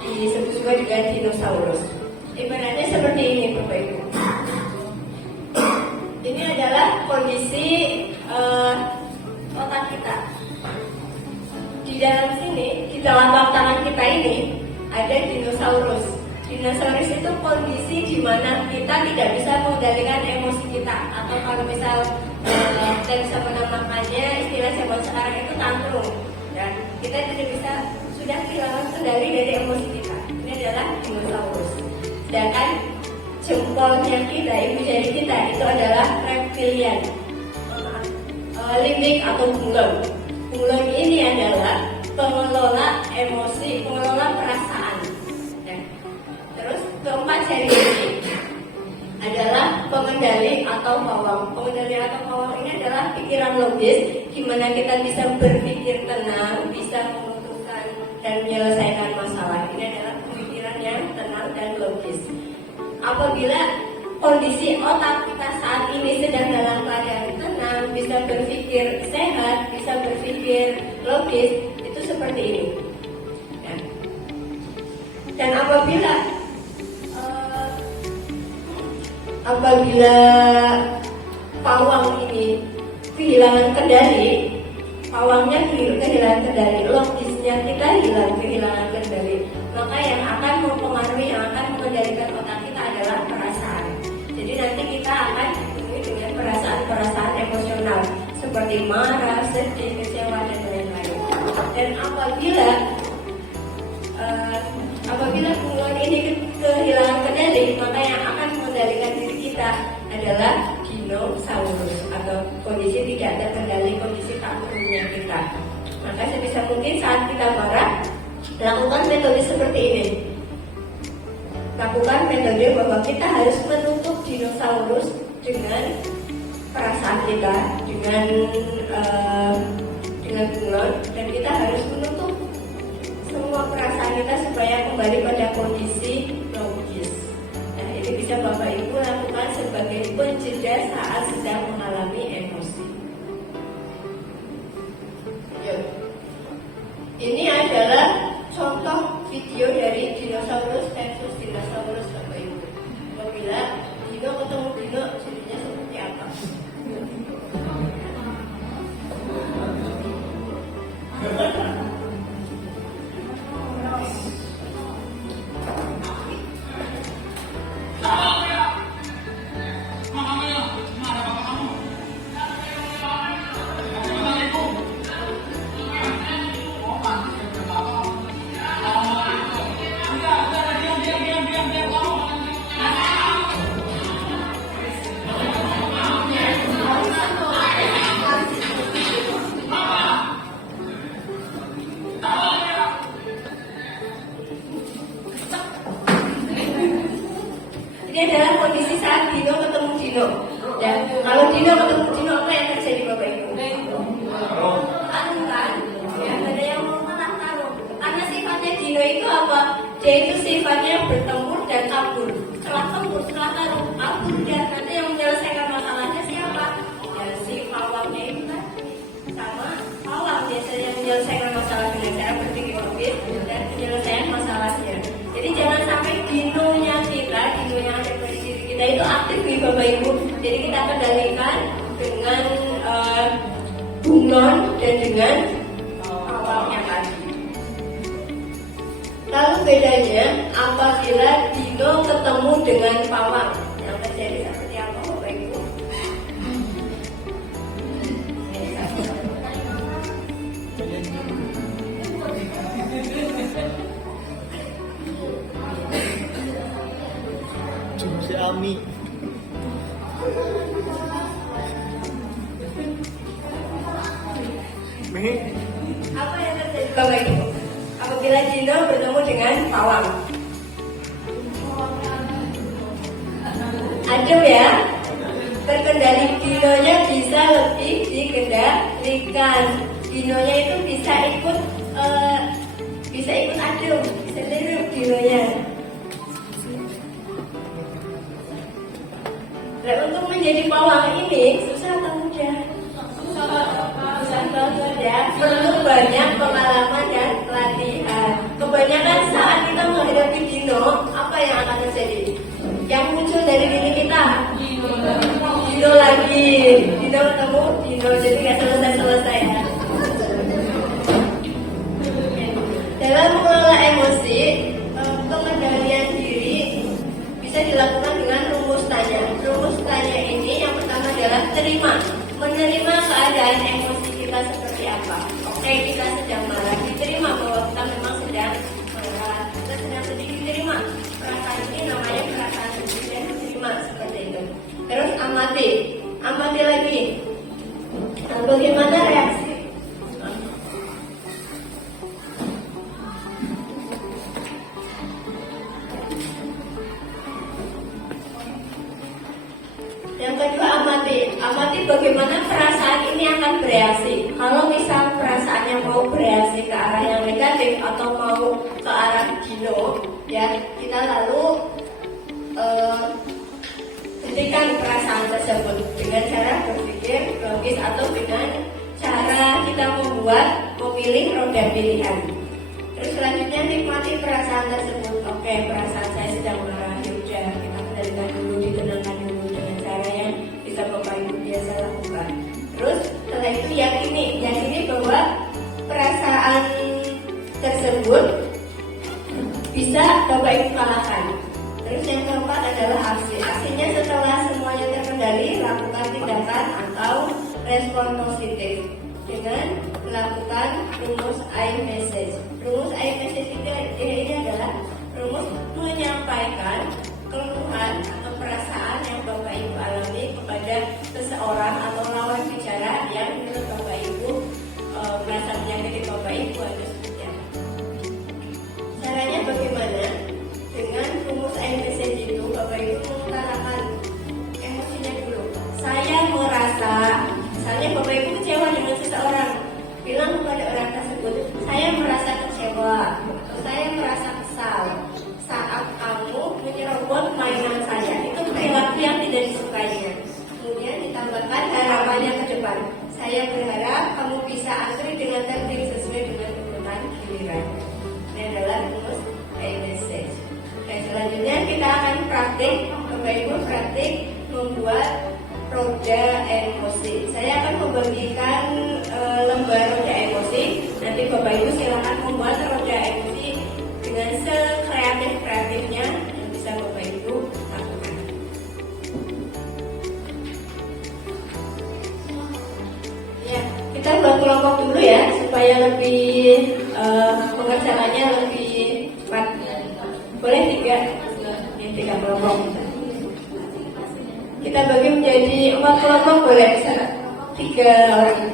disebut juga dengan dinosaurus. Ibaratnya seperti ini Bapak Ibu. Ini adalah kondisi otak kita. Di dalam sini, di telapak tangan kita ini ada dinosaurus. Dinosaurus itu kondisi di mana kita tidak bisa mengendalikan emosi kita, atau kalau misal kita bisa menamakannya istilah zaman sekarang itu tantrum. Dan kita tidak bisa, sudah kehilangan kendali dari emosi kita. Ini adalah dinosaurus. Sedangkan jempolnya kita, ibu jari kita itu adalah reptilian, limbik atau bunglon. Bunglon ini adalah pengelola emosi, pengelola perasaan. Ya. Terus keempat jari ini adalah pengendali atau pawang. Pengendali atau pawang ini adalah pikiran logis, di mana kita bisa berpikir tenang, bisa memutuskan dan menyelesaikan masalah. Ini adalah pemikiran yang tenang dan logis. Apabila kondisi otak kita saat ini sedang dalam keadaan tenang, bisa berpikir sehat, bisa berpikir logis, itu seperti ini. Ya. Dan apabila pawang ini kehilangan kendali, pawangnya kehilangan kendali, logisnya kita kehilangan kendali, maka yang akan mempengaruhi, yang akan mengendalikan otak kita adalah perasaan. Jadi nanti kita akan dipenuhi dengan perasaan-perasaan emosional seperti marah, sedih, kecewa, dan lain-lain. Dan apabila bunglon ini kehilangan kendali, maka yang akan mengendalikan diri kita adalah dinosaurus atau kondisi tidak terkendali, kondisi tantrumnya kita. Maka sebisa mungkin saat kita marah, lakukan metode seperti ini. Lakukan metode bahwa kita harus menutup dinosaurus dengan perasaan kita, dengan bunglon, dan kita harus menutup semua perasaan kita supaya kembali pada kondisi logis. Nah, ini bisa Bapak Ibu lakukan sebagai penjeda saat sedang mengalami emosi. Ini adalah contoh video dari dinosaurus versus dinosaurus Bapak Ibu. Apabila dino ketemu dino, jadinya seperti apa? menyelesaikan masalah dengan cara berpikir logis dan penyelesaian masalahnya. Jadi jangan sampai dinonya kita, dino yang ada pada diri kita itu aktif nih Bapak Ibu. Jadi kita kendalikan dengan bunglon dan dengan awalnya tadi. Lalu bedanya apabila dino ketemu dengan pawang, yang terjadi seperti apa Bapak Ibu? Si Ami. Apa yang terjadi Bapak Ibu? Apabila dino bertemu dengan pawang, adem ya, terkendali dinonya bisa lebih dikendalikan. Dinonya itu bisa ikut adem, bisa tidur dinonya. Nah, untuk menjadi pawang ini susah atau mudah? Susah banget ya. Perlu banyak pengalaman dan latihan. Kebanyakan saat kita menghadapi dino, apa yang akan terjadi? Yang muncul dari diri kita, dino lagi, dino ketemu dino, jadi nggak selesai ya. Dalam mengelola emosi, pengendalian diri bisa dilakukan dengan rumus tanya. Rumus tanya ini yang pertama adalah menerima keadaan emosi kita seperti apa. Oke, kita sedang marah, diterima bahwa kita memang sedang marah, kita sedang sedih, diterima. Perasaan ini namanya perasaan sedih dan diterima seperti itu. Terus amati lagi. Nah, bagaimana reaksi? Yang kedua amati bagaimana perasaan ini akan bereaksi. Kalau misal perasaannya mau bereaksi ke arah yang negatif atau mau ke arah dino, ya kita lalu hentikan perasaan tersebut dengan cara berpikir logis atau dengan cara kita memilih roda pilihan. Terus selanjutnya nikmati perasaan tersebut. Oke, perasaan saya sedang marah, yaudah kita kendalikan dulu, ditenangkan dulu dengan cara yang bisa Bapak Ibu biasa lakukan. Terus setelah itu yakini bahwa perasaan tersebut bisa Bapak Ibu kalahkan. Terus yang keempat adalah aksi. Aksinya setelah semuanya terkendali, lakukan tindakan atau respon positif dengan melakukan rumus I-message. Rumus I-message ini adalah rumus menyampaikan keluhan atau perasaan yang Bapak Ibu alami kepada seseorang atau lawan bicara yang menurut Bapak Ibu merasa menyakiti Bapak Ibu atau seperti apa. Caranya bagaimana? Dengan rumus I-message itu Bapak Ibu mengutarakan emosinya dulu. Saya merasa, misalnya Bapak Ibu kecewa dengan seseorang, bilang kepada orang tersebut, saya merasa kecewa, saya merasa kesal saat kamu menyerobot mainan saya. Itu perilaku yang tidak disukainya. Kemudian ditambahkan harapannya ke depan. Saya berharap kamu bisa antri dengan tertib sesuai dengan urutan giliran. Ini adalah rumus I-message. Dan selanjutnya kita akan praktik, Bapak Ibu praktik membuat roda emosi. Saya akan membagikan lembar roda emosi. Nanti Bapak Ibu silakan membuat roda emosi dengan sekreatif-kreatifnya yang bisa Bapak Ibu lakukan. Ya, kita buat kelompok dulu ya supaya lebih pengerjaannya lebih cepat. Boleh 3 kelompok. Kita bagi menjadi 4 kelompok, boleh bisa 3 orang.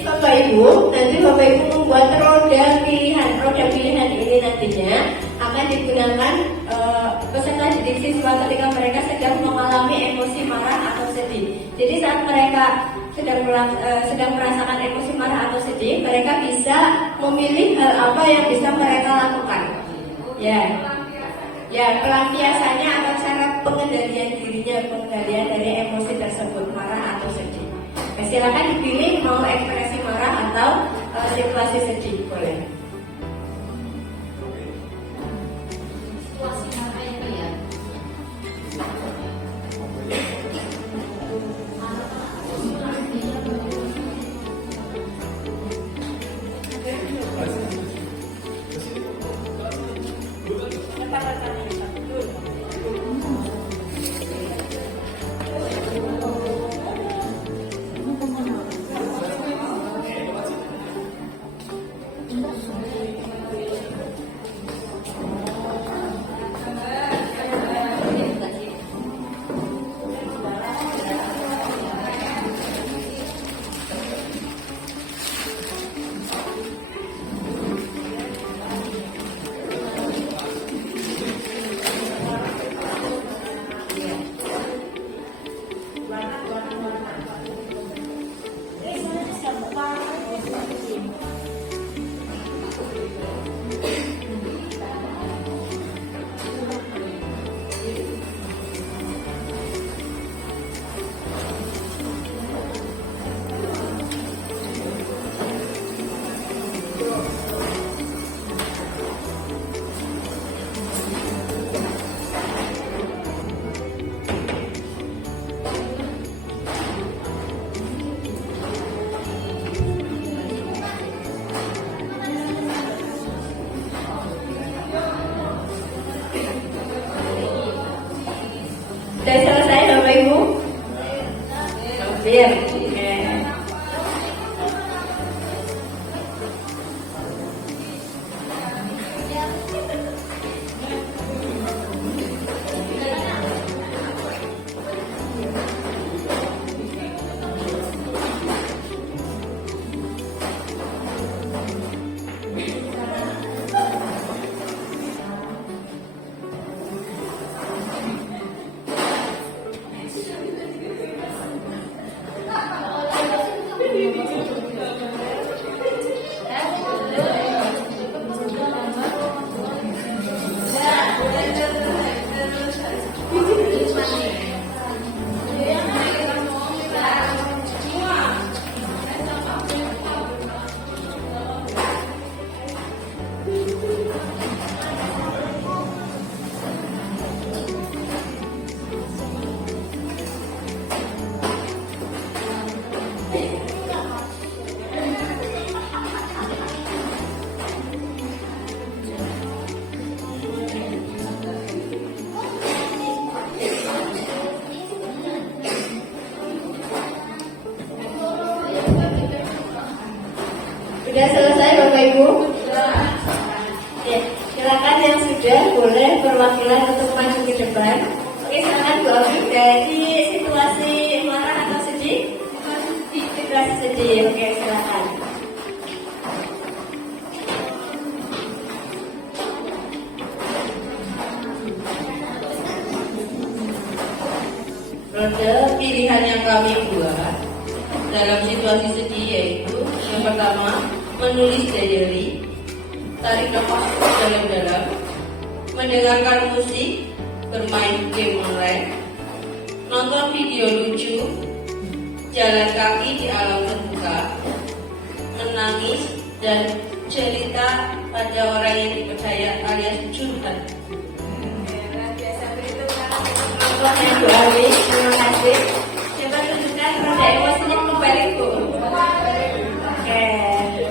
Bapak Ibu, nanti Bapak Ibu membuat roda pilihan. Roda pilihan ini nantinya akan digunakan peserta didik siswa ketika mereka sedang mengalami emosi marah atau sedih. Jadi saat mereka sedang merasakan emosi marah atau sedih, mereka bisa memilih hal apa yang bisa mereka lakukan. Ya, pelampiasannya atau cara pengendalian dirinya, pengendalian dari emosi tersebut, marah atau sedih. Nah, silakan dipilih mau ekspresi marah atau situasi sedih, boleh. Situasi marah itu ya. Sudah selesai Bapak Ibu? Hampir. Oke. Sudah selesai Bapak Ibu? Ya, silakan yang sudah boleh perwakilan untuk maju ke depan. Oke, silakan Bu Abi dari situasi marah atau sedih? Situasi sedih. Oke, silakan. Roda pilihan yang kami buat dalam situasi sedih yaitu yang pertama, menulis diary, tarik nafas dalam-dalam, mendengarkan musik, bermain game online, nonton video lucu, jalan kaki di alam terbuka, menangis, dan cerita pada orang yang dipercaya alias curhat. Yang Bu Abi, terima kasih. Coba tunjukkan roda emosinya kembali Bu. Oke,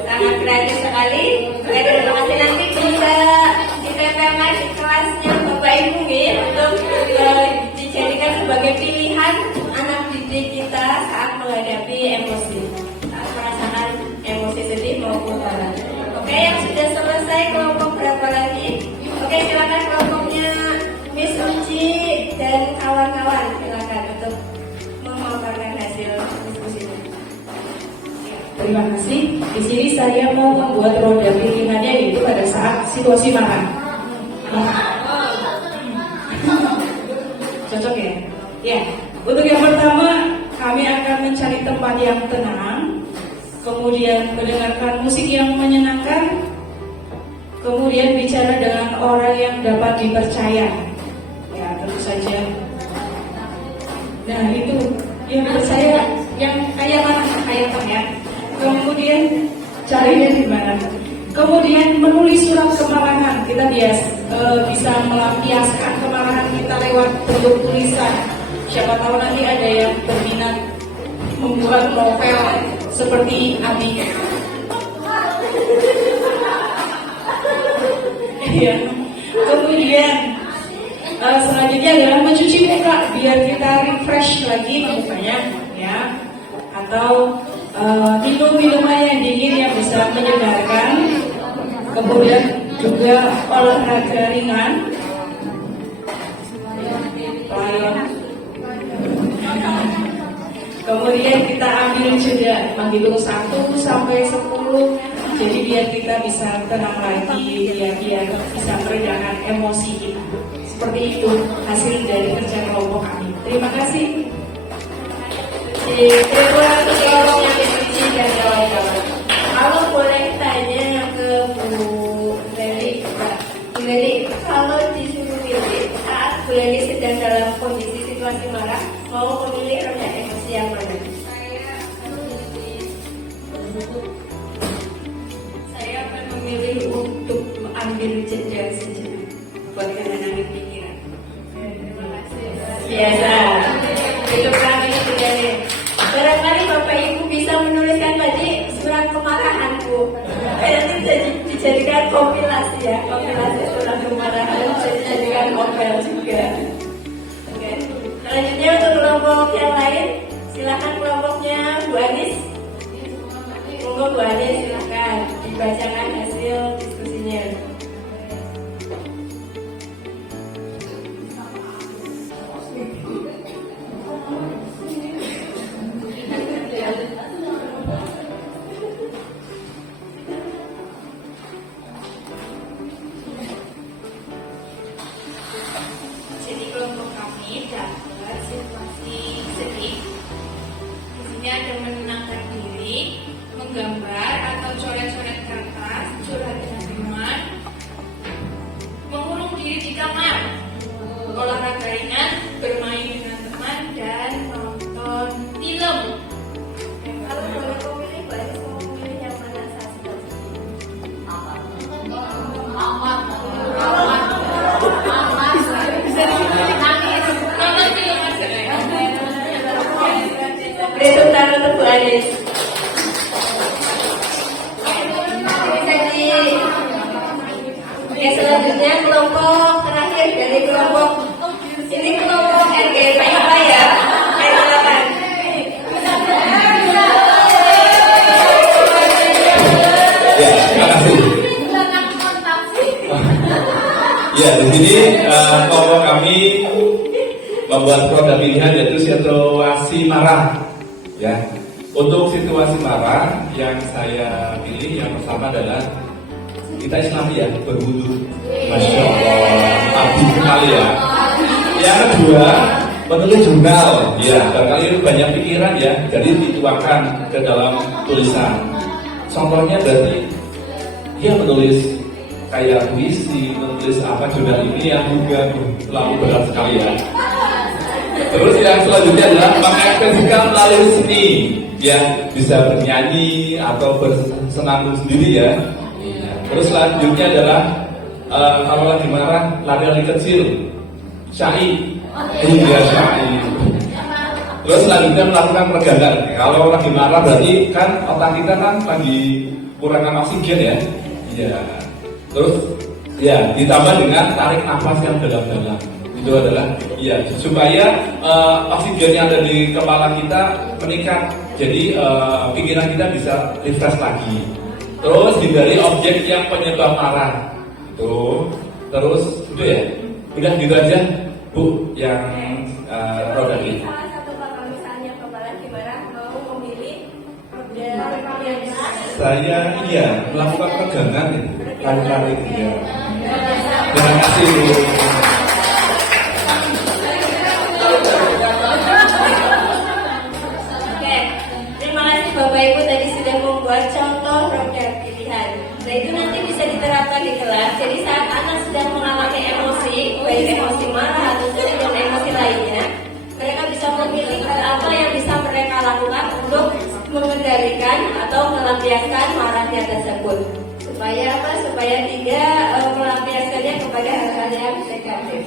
sangat kreatif sekali. Oke, terima kasih. Nanti bisa ditempelkan di kelasnya Bapak Ibu nih untuk dijadikan sebagai pilihan anak didik kita saat menghadapi emosi, saat merasakan emosi sedih maupun marah. Oke, yang sudah selesai kelompok berapa lagi? Oke, silakan kelompoknya Miss Uci dan kawan-kawan, silakan untuk memaparkan hasil diskusinya. Terima kasih. Di sini saya mau membuat roda pilihannya yaitu pada saat situasi marah. Cocok ya? Ya. Untuk yang pertama, kami akan mencari tempat yang tenang, kemudian mendengarkan musik yang menyenangkan, kemudian bicara dengan orang yang dapat dipercaya. Ya, tentu saja. Nah, itu yang dipercaya, yang kayak mana? Kayak apa ya? Kemudian carinya di mana? Kemudian menulis surat kemarahan. Kita bisa melampiaskan kemarahan kita lewat bentuk tulisan. Siapa tahu nanti ada yang berminat membuat novel seperti Abi. Ya. Kemudian selanjutnya adalah mencuci muka biar kita refresh lagi mukanya, ya. Atau minum minuman yang dingin yang bisa menyegarkan. Kemudian juga olahraga ringan. Kemudian kita ambil jeda menghitung 1 sampai 10. Jadi biar kita bisa tenang lagi, biar bisa meredakan emosi kita. Seperti itu hasil dari kerja kelompok kami. Terima kasih. Terima kelompok yang diuji dan kawan-kawan. Kalau boleh tanya ke Bu Leli, Bu Leli, kalau disuruh pilih saat Bu Leli sedang dalam kondisi situasi marah, mau memilih roda emosi yang mana? Saya akan memilih untuk mengambil jeda sejenak buat menenangkan pikiran. Terima kasih. Biasa. Itu kami sudah. Barangkali Bapak Ibu bisa menuliskan tadi surat kemarahan Bu. Nanti dijadikan kompilasi ya, kompilasi surat kemarahan bisa dijadikan novel juga. Oke. Selanjutnya untuk kelompok yang lain, silakan kelompoknya Bu Anis. Monggo Bu Anis, silakan dibacakan hasil diskusinya. Jadi kelompok kami dapat situasi sedih. Di sini ada menenangkan diri, menggambar atau coret-coret kertas, curhat dengan teman, mengurung diri di kamar, olahraga ringan, bermain dengan teman, dan nonton film. Kalau boleh memilih, boleh memilih yang mana saat situasi? Nonton film aja ya. Beri tepuk tangan untuk Bu Anis. Oke, selanjutnya kelompok terakhir dari kelompok ini kelompok RG apa ya? Silakan. Ya, terima kasih. Ya, di sini kelompok kami membuat roda pilihan yaitu situasi marah. Ya, untuk situasi marah yang saya pilih yang pertama adalah kita Islami ya, berwudu. Masya Allah, abdi sekali ya. Yang kedua, menulis jurnal. Ya, barangkali banyak pikiran ya, jadi dituangkan ke dalam tulisan. Contohnya berarti dia menulis kayak puisi, menulis apa jurnal ini yang juga terlalu berat sekali ya. Terus yang selanjutnya adalah mengekspresikan melalui seni, ya bisa bernyanyi atau bersenandung sendiri ya. Terus selanjutnya adalah kalau lagi marah lari-lari kecil, syai, hingga syai. Terus selanjutnya melakukan peregangan. Kalau lagi marah berarti kan otak kita kan lagi kurangkan oksigen ya. Iya. Terus ya ditambah dengan tarik nafas yang dalam-dalam. Itu adalah ya supaya oksigen yang ada di kepala kita meningkat. Jadi pikiran kita bisa refresh lagi. Terus hindari objek yang penyebab marah. Itu. Terus itu ya. Udah gitu aja Bu yang roda ini. Salah satu bakal misalnya kepala gimana mau memilih roda yang Saya melakukan pegangan kali-kali ya. Terima kasih Bu. Oke, terima kasih Bapak Ibu tadi sudah membuat contoh roda pilihan. Nah itu nanti bisa diterapkan di kelas. Jadi saat anak sedang mengalami emosi, baik emosi marah atau dengan emosi lainnya, mereka bisa memilih hal apa yang bisa mereka lakukan untuk mengendalikan atau melampiaskan marahnya tersebut. Supaya apa? Supaya tidak melampiaskannya kepada hal-hal yang negatif.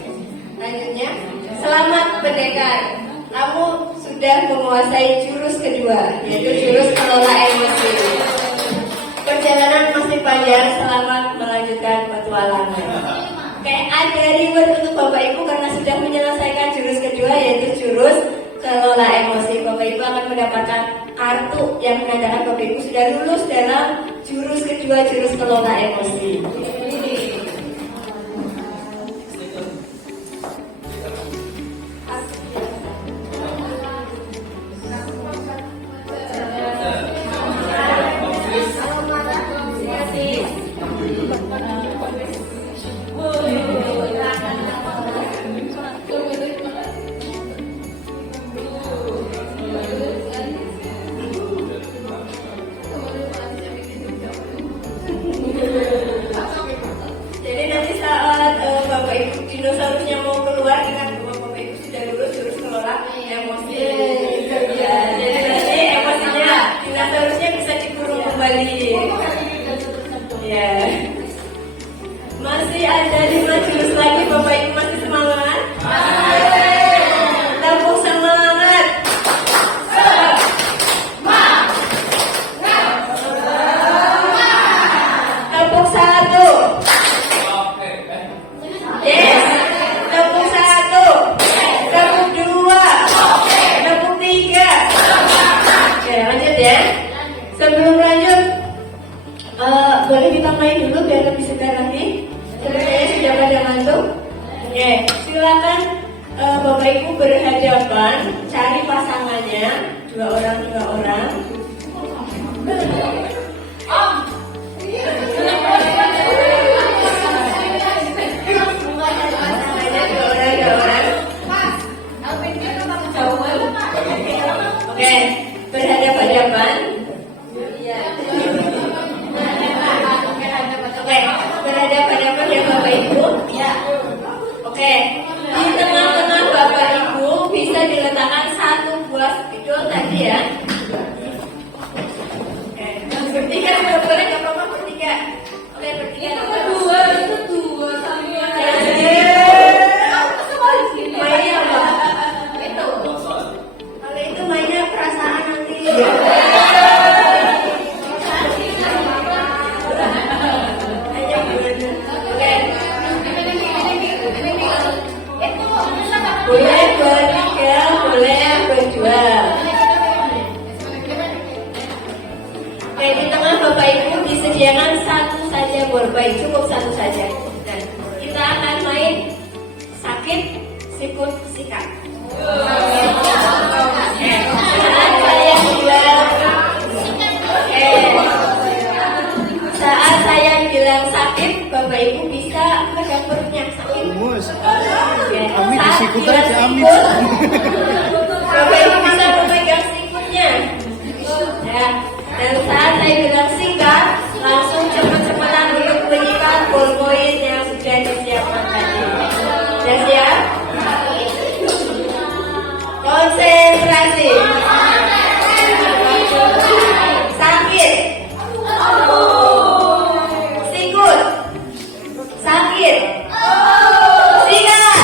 Lanjutnya, selamat pendekar. Kamu sudah menguasai jurus kedua, yaitu jurus kelola emosi. Perjalanan masih panjang, selamat melanjutkan petualangan. Oke, ada reward untuk Bapak Ibu karena sudah menyelesaikan jurus kedua, yaitu jurus kelola emosi. Bapak Ibu akan mendapatkan kartu yang menandakan Bapak Ibu sudah lulus dalam jurus kedua, jurus kelola emosi. Jadi nanti saat Bapak Ibu dinosaurusnya mau keluar, ingat bahwa Bapak Ibu sudah lulus jurus kelola emosi. Ya, jadi nanti emosinya dinosaurusnya bisa dikurung kembali. Ya. Masih ada 5 jurus lagi, Bapak Ibu masih semangat? Tepuk semangat. Tepuk 1. Yes. Tepuk 1. Tepuk 2. Tepuk 3. Oke, lanjut ya. Sebelum lanjut, boleh ditambahin dulu biar lebih segar lagi. Terusnya sudah pada ngantuk. Oke, silakan Bapak Ibu berhadapan, cari pasangannya, 2 orang. Pasangannya 2 orang. Oke, berhadapan-hadapan. Oke, berhadapan-hadapan ya Bapak Ibu. Oke, di tengah-tengah Bapak Ibu bisa diletakkan 1 buah spidol tadi ya. Oke, bertiga juga boleh, nggak apa-apa bertiga. Oke, bertiga. Dua. Mainnya apa? Itu. Kalau itu mainnya perasaan nanti. Boleh bertiga, boleh berdua. Oke, di tengah Bapak Ibu disediakan 1 saja borbay, cukup 1 saja. Dan kita akan main sakit, sikut, sikat. Saat saya bilang sakit, Bapak Ibu bisa pegang perutnya sakit. Amit disikut aja, amit. Bapak Ibu bisa memegang sikutnya. Ya. Dan saat saya bilang sikat, langsung cepat-cepatan untuk menyikat ballpoint yang sudah disiapkan tadi. Sudah siap? Konsentrasi. Sakit. Sikut. Sakit. Sikat.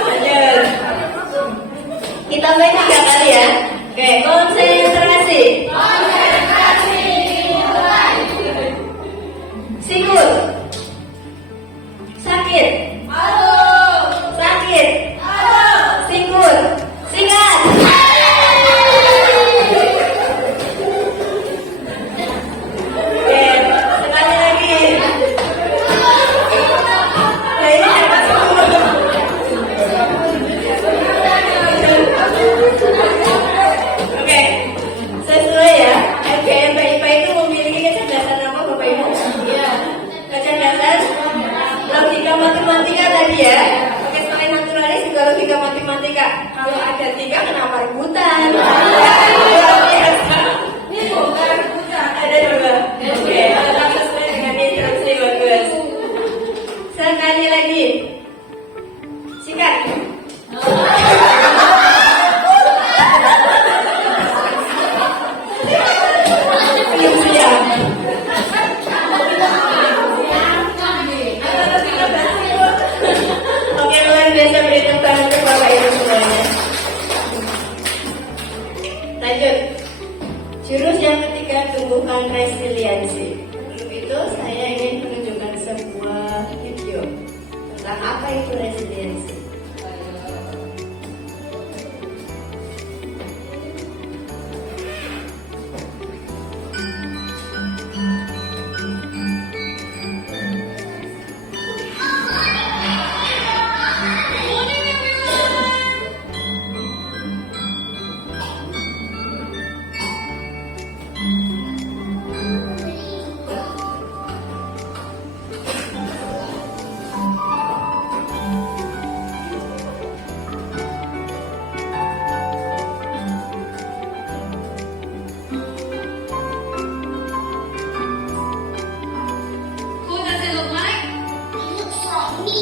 Lanjut. juga matematika. Kalau ada 3 kenapa rebutan? Ini bukan rebutan. Ada 2. Oke, kalau sesuai dengan instruksi bagus. Sekali lagi. Sikat. Belum siap. Oke, luar biasa, beri tepuk tangan untuk Bapak Ibu semuanya. Lanjut. Jurus yang ketiga, tumbuhkan resiliensi. Untuk itu saya ingin menunjukkan sebuah video tentang apa itu resiliensi. Who does it look like? It looks like me.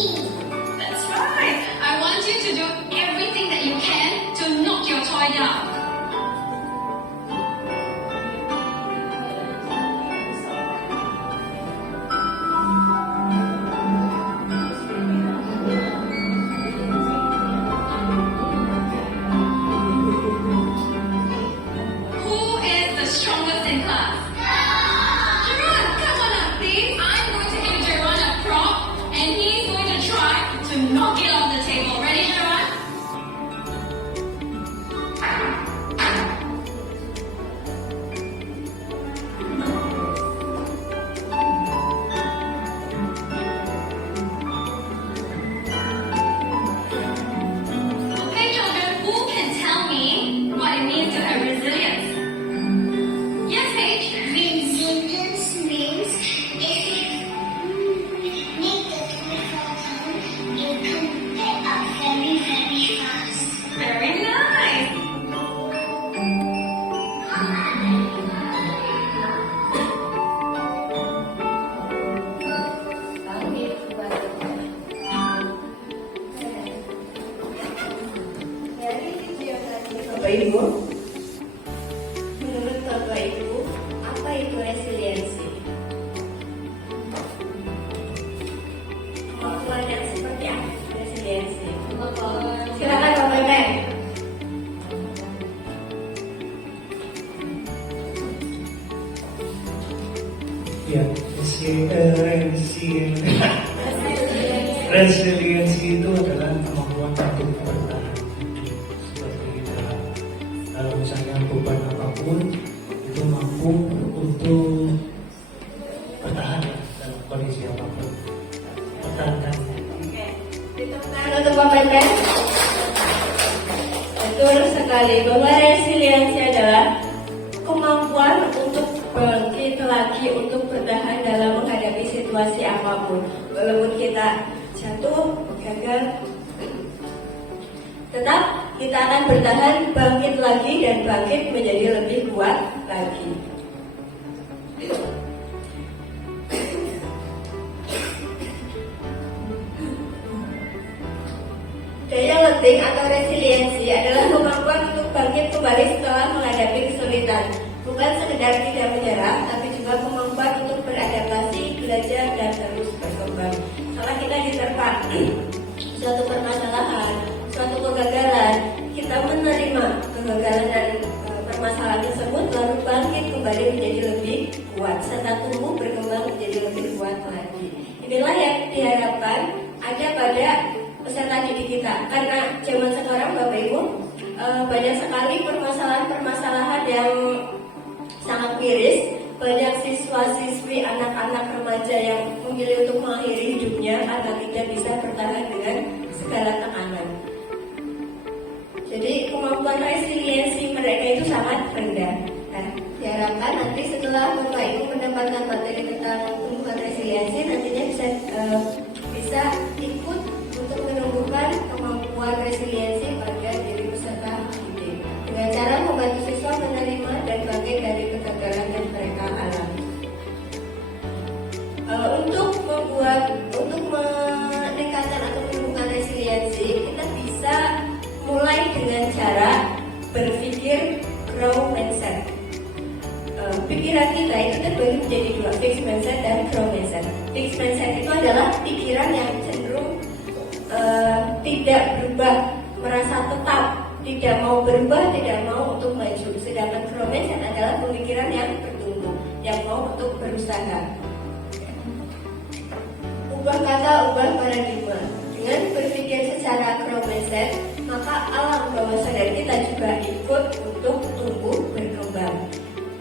That's right. I want you to do everything that you can to knock your toy down. Who is the strongest in class? Jerron, come on up, please. I'm going to give Jerron a prop, and he's going to try to knock it off the table. Ready, Jerron? Okay, children, who can tell me what it means to have resilience? Yes, Paige. Resilience means if you make the toy fall down, you can get up very, very fast. Very nice. Dari video tadi Bapak Ibu, menurut Bapak Ibu, apa itu resiliensi? Kemampuan yang seperti apa resiliensi? Silakan Bapak Ibu. Ya, resiliensi itu adalah kemampuan untuk bertahan hidup. Seperti kita, kalau misalnya beban apapun itu mampu untuk bertahan dalam kondisi apapun. Bertahan. Ditepukkan untuk Bapak Ibu. Betul sekali bahwa resiliensi adalah kemampuan untuk bangkit lagi, untuk bertahan dalam menghadapi situasi apapun. Walaupun kita jatuh, gagal, tetap kita akan bertahan, bangkit lagi, dan bangkit menjadi lebih kuat lagi. Daya letting atau resiliensi adalah kemampuan untuk bangkit kembali setelah menghadapi kesulitan. Bukan sekedar tidak menyerah, tapi juga kemampuan untuk beradaptasi, belajar, dan terus berkembang. Kalau kita diterpa suatu permasalahan, suatu kegagalan, kita menerima kegagalan dan permasalahan tersebut, lalu bangkit kembali menjadi lebih kuat, serta tumbuh berkembang menjadi lebih kuat lagi. Inilah yang diharapkan ada pada peserta didik kita, karena zaman sekarang Bapak Ibu banyak sekali permasalahan-permasalahan yang sangat miris. Banyak siswa-siswi, anak-anak remaja yang memilih untuk mengakhiri hidupnya karena tidak bisa bertahan dengan segala tekanan. Jadi kemampuan resiliensi mereka itu sangat rendah. Nah, diharapkan nanti setelah Bapak Ibu mendapatkan materi tentang tumbuhan resiliensi, nantinya bisa ikut untuk menumbuhkan kemampuan resiliensi berpikir grow mindset. Pikiran kita itu terbagi menjadi dua, fixed mindset dan grow mindset. Fixed mindset itu adalah pikiran yang cenderung tidak berubah, merasa tetap, tidak mau berubah, tidak mau untuk maju. Sedangkan grow mindset adalah pemikiran yang bertumbuh, yang mau untuk berusaha. Ubah kata, ubah paradigma. Dengan berpikir secara grow mindset, maka alam bawah sadar kita juga ikut untuk tumbuh berkembang.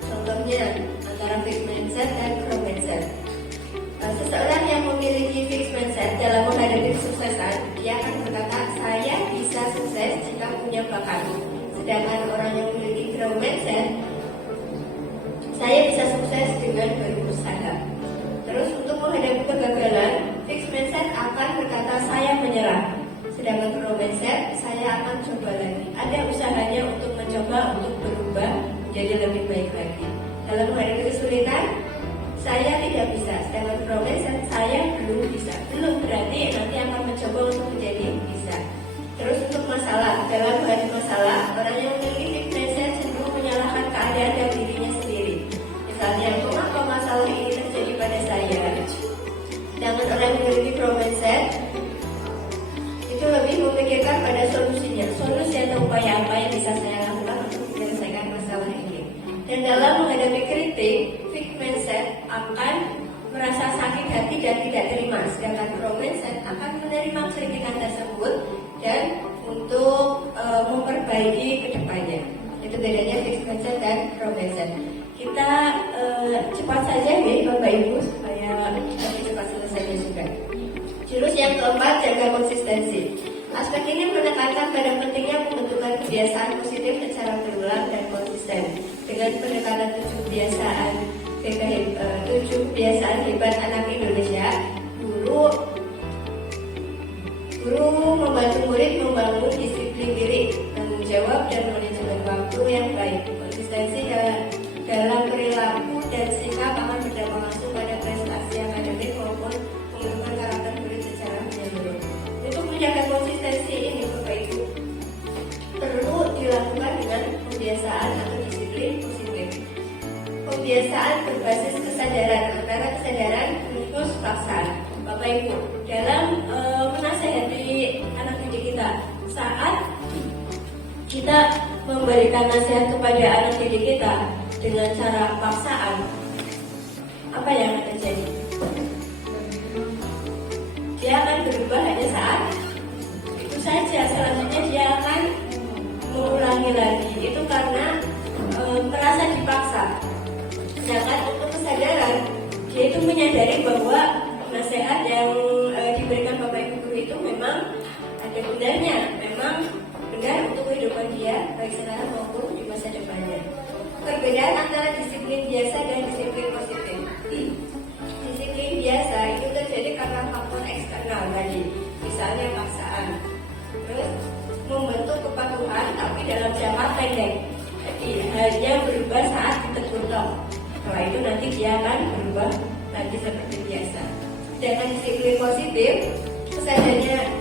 Contohnya antara fixed mindset dan grow mindset. Seseorang yang memiliki fixed mindset dalam menghadapi kesuksesan, dia akan berkata, saya bisa sukses jika punya bakat. Sedangkan orang yang memiliki grow mindset, saya bisa sukses dengan berusaha. Terus untuk menghadapi kegagalan, fixed mindset akan berkata, saya menyerah. Sedangkan grow mindset, saya akan coba lagi. Ada usahanya untuk mencoba untuk berubah menjadi lebih baik lagi. Dalam menghadapi kesulitan, saya tidak bisa. Sedangkan grow mindset, saya belum bisa. Belum berarti nanti akan mencoba untuk menjadi bisa. Terus untuk masalah, dalam menghadapi masalah, orang yang memiliki fixed mindset cenderung menyalahkan keadaan dan dirinya sendiri. Misalnya, mengapa masalah ini terjadi pada saya? Sedangkan orang yang memiliki grow mindset itu lebih memikirkan pada solusinya, solusi atau upaya apa yang bisa saya lakukan untuk menyelesaikan masalah ini. Dan dalam menghadapi kritik, fixed mindset akan merasa sakit hati dan tidak terima, sedangkan grow mindset akan menerima kritikan tersebut dan untuk memperbaiki ke depannya. Itu bedanya fixed mindset dan grow mindset. Kita cepat saja ya Bapak Ibu supaya kami cepat selesainya juga. Jurus yang keempat, jaga konsistensi. Aspek ini menekankan pada pentingnya pembentukan kebiasaan positif secara berulang dan konsisten. Dengan pendekatan 7 kebiasaan hebat anak Indonesia, guru membantu murid membangun disiplin diri, tanggung jawab dan manajemen waktu yang baik. Konsistensi dalam perilaku dan sikap akan berdampak langsung pada prestasi akademik maupun pembentukan karakter murid secara menyeluruh. Untuk menjaga konsistensi ini, Bapak Ibu, perlu dilakukan dengan kebiasaan atau disiplin positif. Kebiasaan berbasis kesadaran, antara kesadaran plus paksaan. Bapak Ibu, dalam menasehati anak didik kita, saat kita memberikan nasihat kepada anak didik kita dengan cara paksaan, apa yang akan terjadi? Dia akan berubah hanya saat itu saja. Selanjutnya dia akan mengulangi lagi. Itu karena merasa dipaksa. Sedangkan untuk kesadaran, dia itu menyadari bahwa nasihat yang diberikan Bapak Ibu guru itu memang ada benarnya, memang benar untuk kehidupan dia baik sekarang maupun di masa depannya. Perbedaan antara disiplin biasa dan disiplin positif. Disiplin biasa itu terjadi karena faktor eksternal tadi, misalnya paksaan. Terus membentuk kepatuhan tapi dalam jangka pendek. Jadi hanya berubah saat ditegur toh. Setelah itu nanti dia akan berubah lagi seperti biasa. Sedangkan disiplin positif,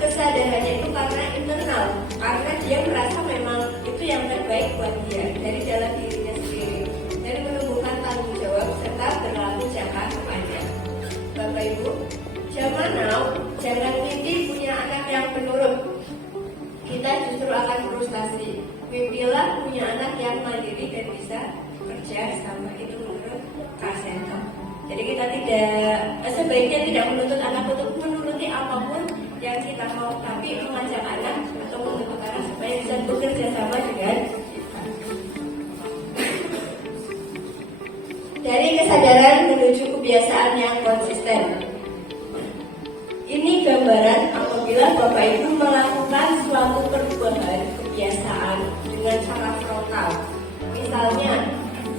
kesadarannya itu karena internal, karena dia merasa memang itu yang terbaik buat dia dari dalam dirinya sendiri, dan menumbuhkan tanggung jawab serta berlaku jangka panjang. Bapak Ibu, zaman now jangan mimpi punya anak yang penurut. Kita justru akan frustasi. Mimpilah punya anak yang mandiri dan bisa kerja sama, itu menurut Kak Sento. Jadi kita sebaiknya tidak menuntut anak untuk menuruti apapun yang kita mau, tapi mengajak anak atau membentuk anak supaya bisa bekerja sama dengan kita. Dari kesadaran menuju kebiasaan yang konsisten. Ini gambaran apabila Bapak Ibu melakukan suatu perubahan kebiasaan dengan cara frontal. Misalnya,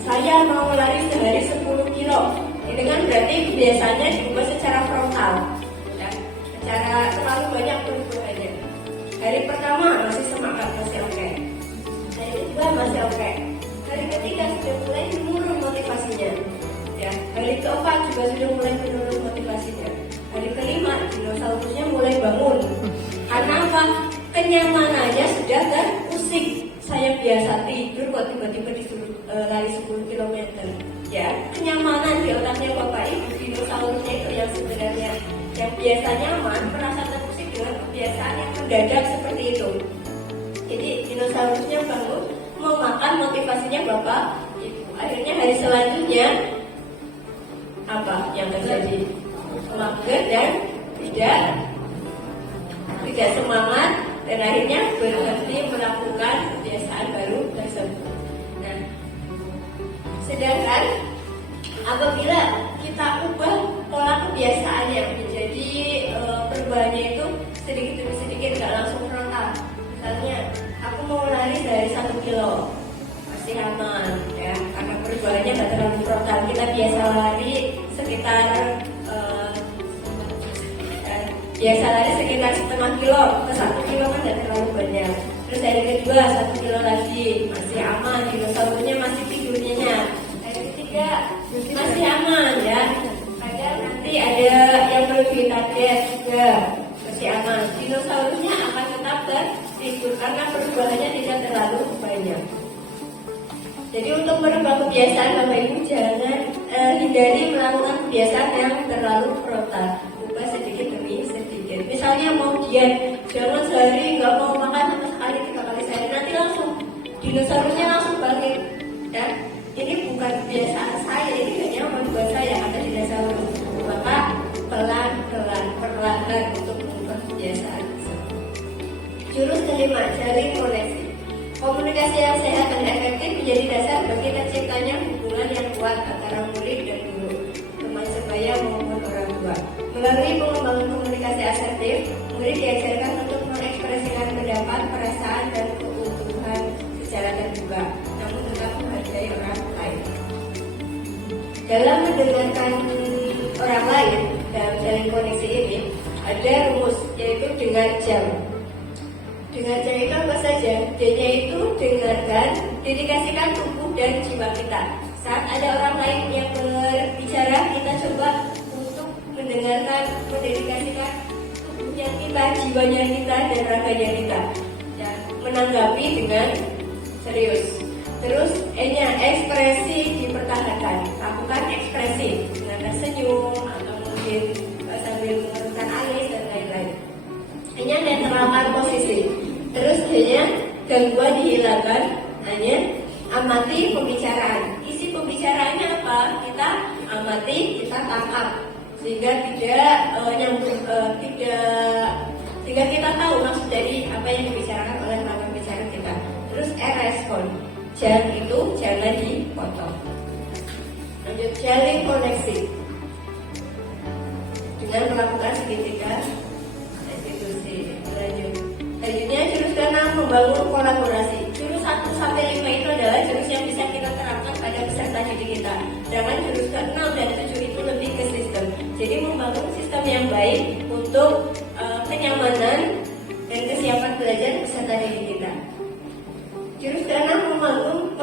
saya mau lari sehari 10 kilo. Ini kan berarti kebiasaannya diubah secara frontal, ya, secara terlalu banyak perubahannya. Hari pertama masih semangat, masih oke. Hari kedua masih oke. Hari ketiga sudah mulai menurun motivasinya. Ya, hari keempat juga sudah mulai menurun motivasinya. Hari kelima dinosaurusnya mulai bangun. Karena apa? Kenyamanannya sudah terusik saya biasa tidur kok tiba-tiba disuruh lari 10 km. Ya, kenyamanan di otaknya Bapak Ibu dinosaurusnya itu yang sebenarnya yang biasa nyaman merasa terusik dengan kebiasaan yang mendadak seperti itu. Jadi dinosaurusnya bangun mau makan, motivasinya Bapak Ibu. Akhirnya hari selanjutnya apa yang terjadi? Mager dan tidak semangat, dan akhirnya berhenti melakukan kebiasaan baru tersebut. Nah, sedangkan apabila kita ubah pola kebiasaannya menjadi perubahannya itu sedikit demi sedikit, nggak langsung frontal. Misalnya, aku mau lari dari 1 kilo, masih aman, ya, karena perubahannya nggak terlalu frontal. Kita biasa lari sekitar sekitar setengah kilo ke 1 kilo kan nggak terlalu banyak. Terus hari kedua 1 kilo lagi masih aman, dinosaurusnya masih tidurnya. Hari ketiga masih aman ya. Kadang nanti ada yang melebihi target juga masih aman. Dinosaurusnya akan tetap tertidur karena perubahannya tidak terlalu banyak. Jadi untuk merubah kebiasaan Bapak Ibu jangan hindari melakukan kebiasaan yang terlalu frontal. Ubah sedikit demi sedikit. Misalnya mau diet, jangan sehari nggak mau makan sama sekali 3 kali sehari, nanti langsung dinosaurusnya langsung bangkit. Dan ini bukan kebiasaan saya, ini hanya membuat saya ada dinosaurus. Maka perlahan untuk mengubah kebiasaan. Jurus kelima, jalin koneksi. Komunikasi yang sehat dan efektif menjadi dasar bagi terciptanya hubungan yang kuat antara murid dan guru, teman sebaya maupun orang tua. Melalui pengembangan komunikasi asertif, murid diajarkan untuk mengekspresikan pendapat, perasaan, dan kebutuhan secara terbuka, namun tetap menghargai orang lain. Dalam mendengarkan orang lain dalam jalin koneksi ini, ada rumus, yaitu dengar jam. Dengar jam itu apa saja? D-nya itu dengarkan, dedikasikan tubuh dan jiwa kita. Saat ada orang lain yang berbicara, kita coba untuk mendengarkan, mendedikasikan tubuhnya kita, jiwanya kita, dan raganya kita, dan menanggapi dengan serius. Terus E-nya ekspresi dipertahankan. Lakukan ekspresi dengan tersenyum atau mungkin sambil mengerutkan alis dan lain-lain. E-nya netralkan posisi. Terus D-nya gangguan dihilangkan, hanya amati pembicaraan. Isi pembicaraannya apa? Kita amati, kita tangkap, sehingga sehingga kita tahu maksud dari apa yang dibicarakan oleh lawan bicara kita. Terus respon. Jangan itu jangan dipotong. Lanjut, jalin koneksi dengan melakukan segitiga institusi. Selanjutnya jurus ke-6, membangun kolaborasi. Jurus 1-5 itu adalah jurus yang bisa kita terapkan pada peserta didik kita. Sedangkan jurus ke-6 dan 7 itu lebih ke sistem. Jadi membangun sistem yang baik untuk kenyamanan dan kesiapan belajar peserta didik kita. Jurus ke-6, membangun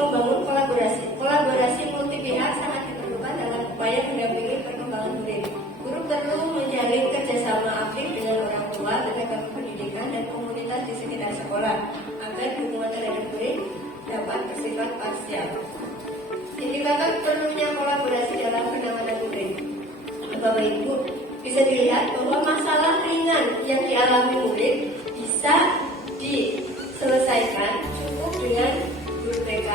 kolaborasi. Kolaborasi multi pihak sangat diperlukan dalam upaya mendampingi perkembangan murid. Guru perlu menjalin kerjasama aktif dengan orang tua, tenaga pendidikan, dan komunitas di sekitar sekolah agar hubungan terhadap murid dapat bersifat parsial. Indikator perlunya kolaborasi dalam penanganan murid. Bapak Ibu bisa dilihat bahwa masalah ringan yang dialami murid bisa diselesaikan cukup dengan guru TK,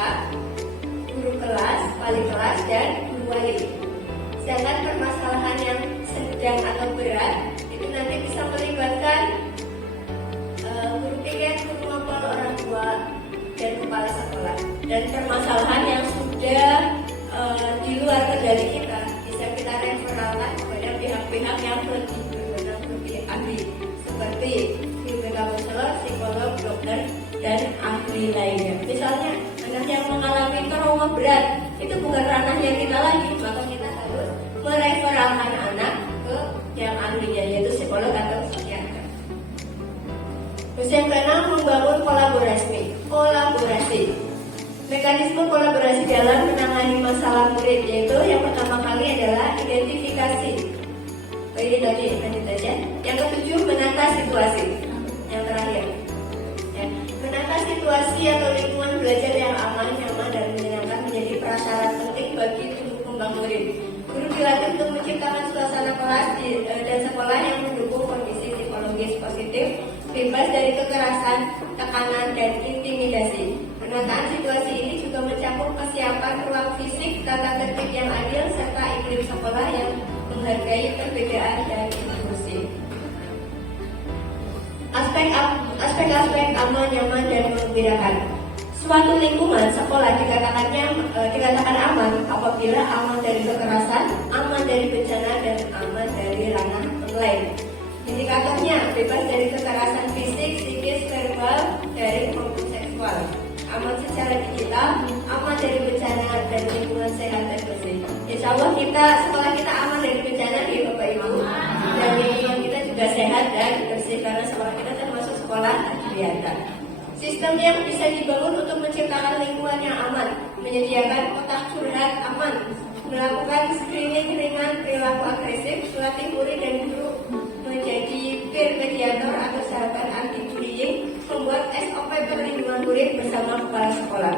guru kelas, wali kelas, dan guru wali. Sedangkan permasalahan yang sedang atau berat itu nanti bisa melibatkan guru piket, guru mapel, orang tua, dan kepala sekolah. Dan permasalahan yang sudah di luar kendali kita bisa kita referalkan kepada pihak-pihak yang lebih berwenang, lebih ahli, seperti BK konselor, psikolog, dokter, dan ahli lainnya. Misalnya anak yang mengalami trauma berat itu bukan ranahnya kita lagi, maka kita harus mereferalkan anak ke yang ahlinya, yaitu psikolog atau psikiater. Terus yang ke-6, membangun kolaborasi. Mekanisme kolaborasi dalam menangani masalah murid, yaitu yang pertama kali adalah identifikasi. Ini tadi lanjut aja. Yang ke-7, menata situasi. Yang terakhir, ya, menata situasi atau lingkungan belajar yang aman, nyaman, dan menyenangkan menjadi prasyarat penting bagi tumbuh kembang murid. Guru dilatih untuk menciptakan suasana kelas dan sekolah yang mendukung kondisi psikologis positif, bebas dari kekerasan, tekanan, dan intimidasi. Penataan situasi ini juga mencakup kesiapan ruang fisik, tata tertib yang adil, serta iklim sekolah yang menghargai perbedaan dan inklusi. Aspek-aspek aman, nyaman, dan menggembirakan. Suatu lingkungan sekolah dikatakan aman apabila aman dari kekerasan, aman dari bencana, dan aman dari ranah online. Indikatornya bebas dari kekerasan fisik, psikis, verbal, daring maupun seksual. Aman secara digital, aman dari bencana, dan lingkungan sehat dan bersih. Insya Allah sekolah kita aman dari bencana ya Bapak Ibu. Dan lingkungan kita juga sehat dan bersih karena sekolah kita termasuk sekolah biasa. Sistem yang bisa dibangun untuk menciptakan lingkungan yang aman, menyediakan kotak curhat aman, melakukan screening ringan perilaku agresif, melatih murid dan guru menjadi peer mediator atau sahabat anti bullying, membuat SOP perlindungan murid bersama kepala sekolah.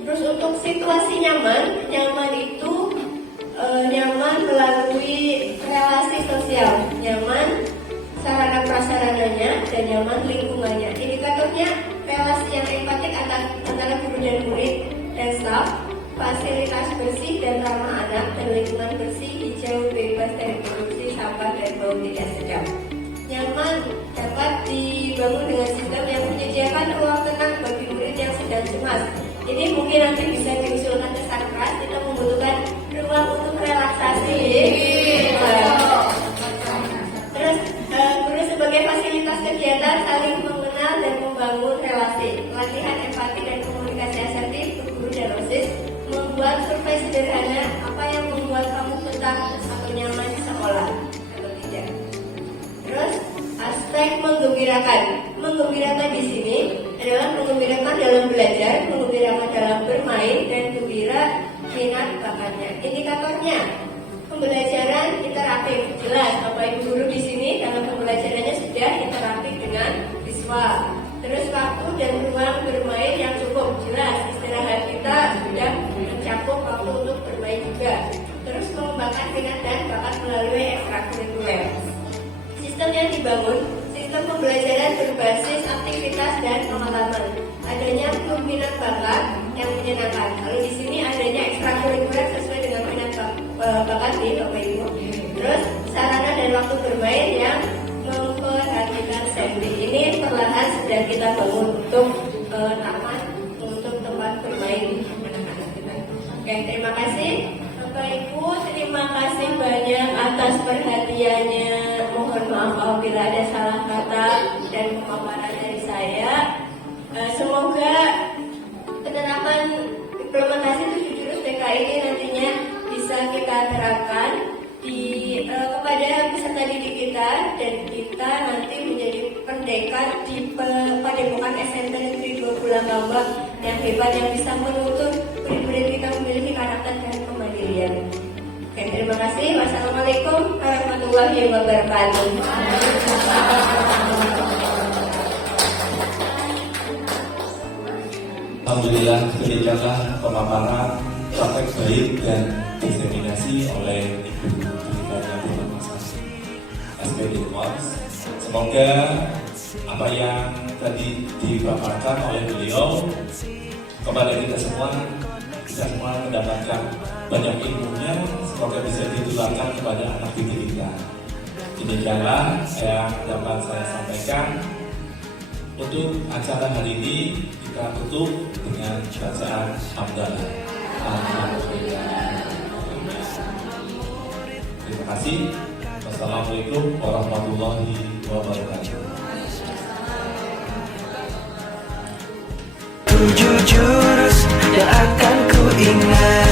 Terus untuk situasi nyaman itu nyaman melalui relasi sosial, nyaman sarana prasarananya, dan nyaman lingkungannya. Indikatornya relasi yang empatik antara guru dan murid dan staf, fasilitas bersih dan ramah anak, dan lingkungan bersih, hijau, bebas dari polusi, sampah, dan bau tidak sedap. Nyaman dapat dibangun dengan sistem yang menyediakan ruang tenang bagi murid yang sedang cemas. Ini mungkin nanti bisa diusulkan ke Sarkas, kita membutuhkan ruang untuk relaksasi. Terus guru sebagai fasilitas kegiatan saling mengenal dan membangun relasi, latihan empati dan komunikasi asertif untuk guru dan OSIS, membuat survei sederhana apa yang membuat kamu betah atau nyaman di sekolah atau tidak. Terus aspek menggembirakan di sini adalah menggembirakan dalam belajar, menggembirakan dalam bermain, dan gembira minat bakatnya. Indikatornya pembelajaran interaktif, jelas Bapak Ibu guru di sini dalam pembelajarannya sudah interaktif dengan siswa. Terus waktu dan ruang bermain yang cukup, jelas istirahat kita sudah mencakup waktu untuk bermain juga. Terus mengembangkan minat dan bakat melalui ekstrakurikuler. Sistem yang dibangun, sistem pembelajaran berbasis aktivitas dan pengalaman. Adanya klub minat bakat yang menyenangkan. Lalu di sini adanya ekstrakurikuler sesuai dengan minat bakat di Bapak Ibu. Terus sarana dan waktu bermain yang memperhatikan safety. Ini perlahan sedang kita bangun untuk taman, untuk tempat bermain anak-anak kita. Oke, terima kasih Bapak Ibu, terima kasih banyak atas perhatiannya. Mohon maaf apabila ada salah kata dan pemaparan dari saya. Semoga penerapan implementasi 7 jurus BK ini nantinya bisa kita terapkan kepada peserta didik kita, dan kita nanti menjadi pendekar di Padepokan SMP Negeri 2 Bulangkambang yang hebat, yang bisa menuntut murid-murid kita memiliki karakter dan kemandirian. Oke, terima kasih. Wassalamualaikum warahmatullahi wabarakatuh. Alhamdulillah, demikianlah pemaparan praktek baik dan diseminasi oleh Ibu Trinitania Purnamasari SPD Kops. Semoga apa yang tadi dipaparkan oleh beliau kepada kita semua mendapatkan banyak ilmunya, semoga bisa ditularkan kepada anak didik kita. Demikianlah yang dapat saya sampaikan. Untuk acara hari ini kita tutup dengan bacaan hamdalah. Alhamdulillah. Terima kasih. Wassalamualaikum warahmatullahi wabarakatuh. 7 jurus yang akan ku ingat.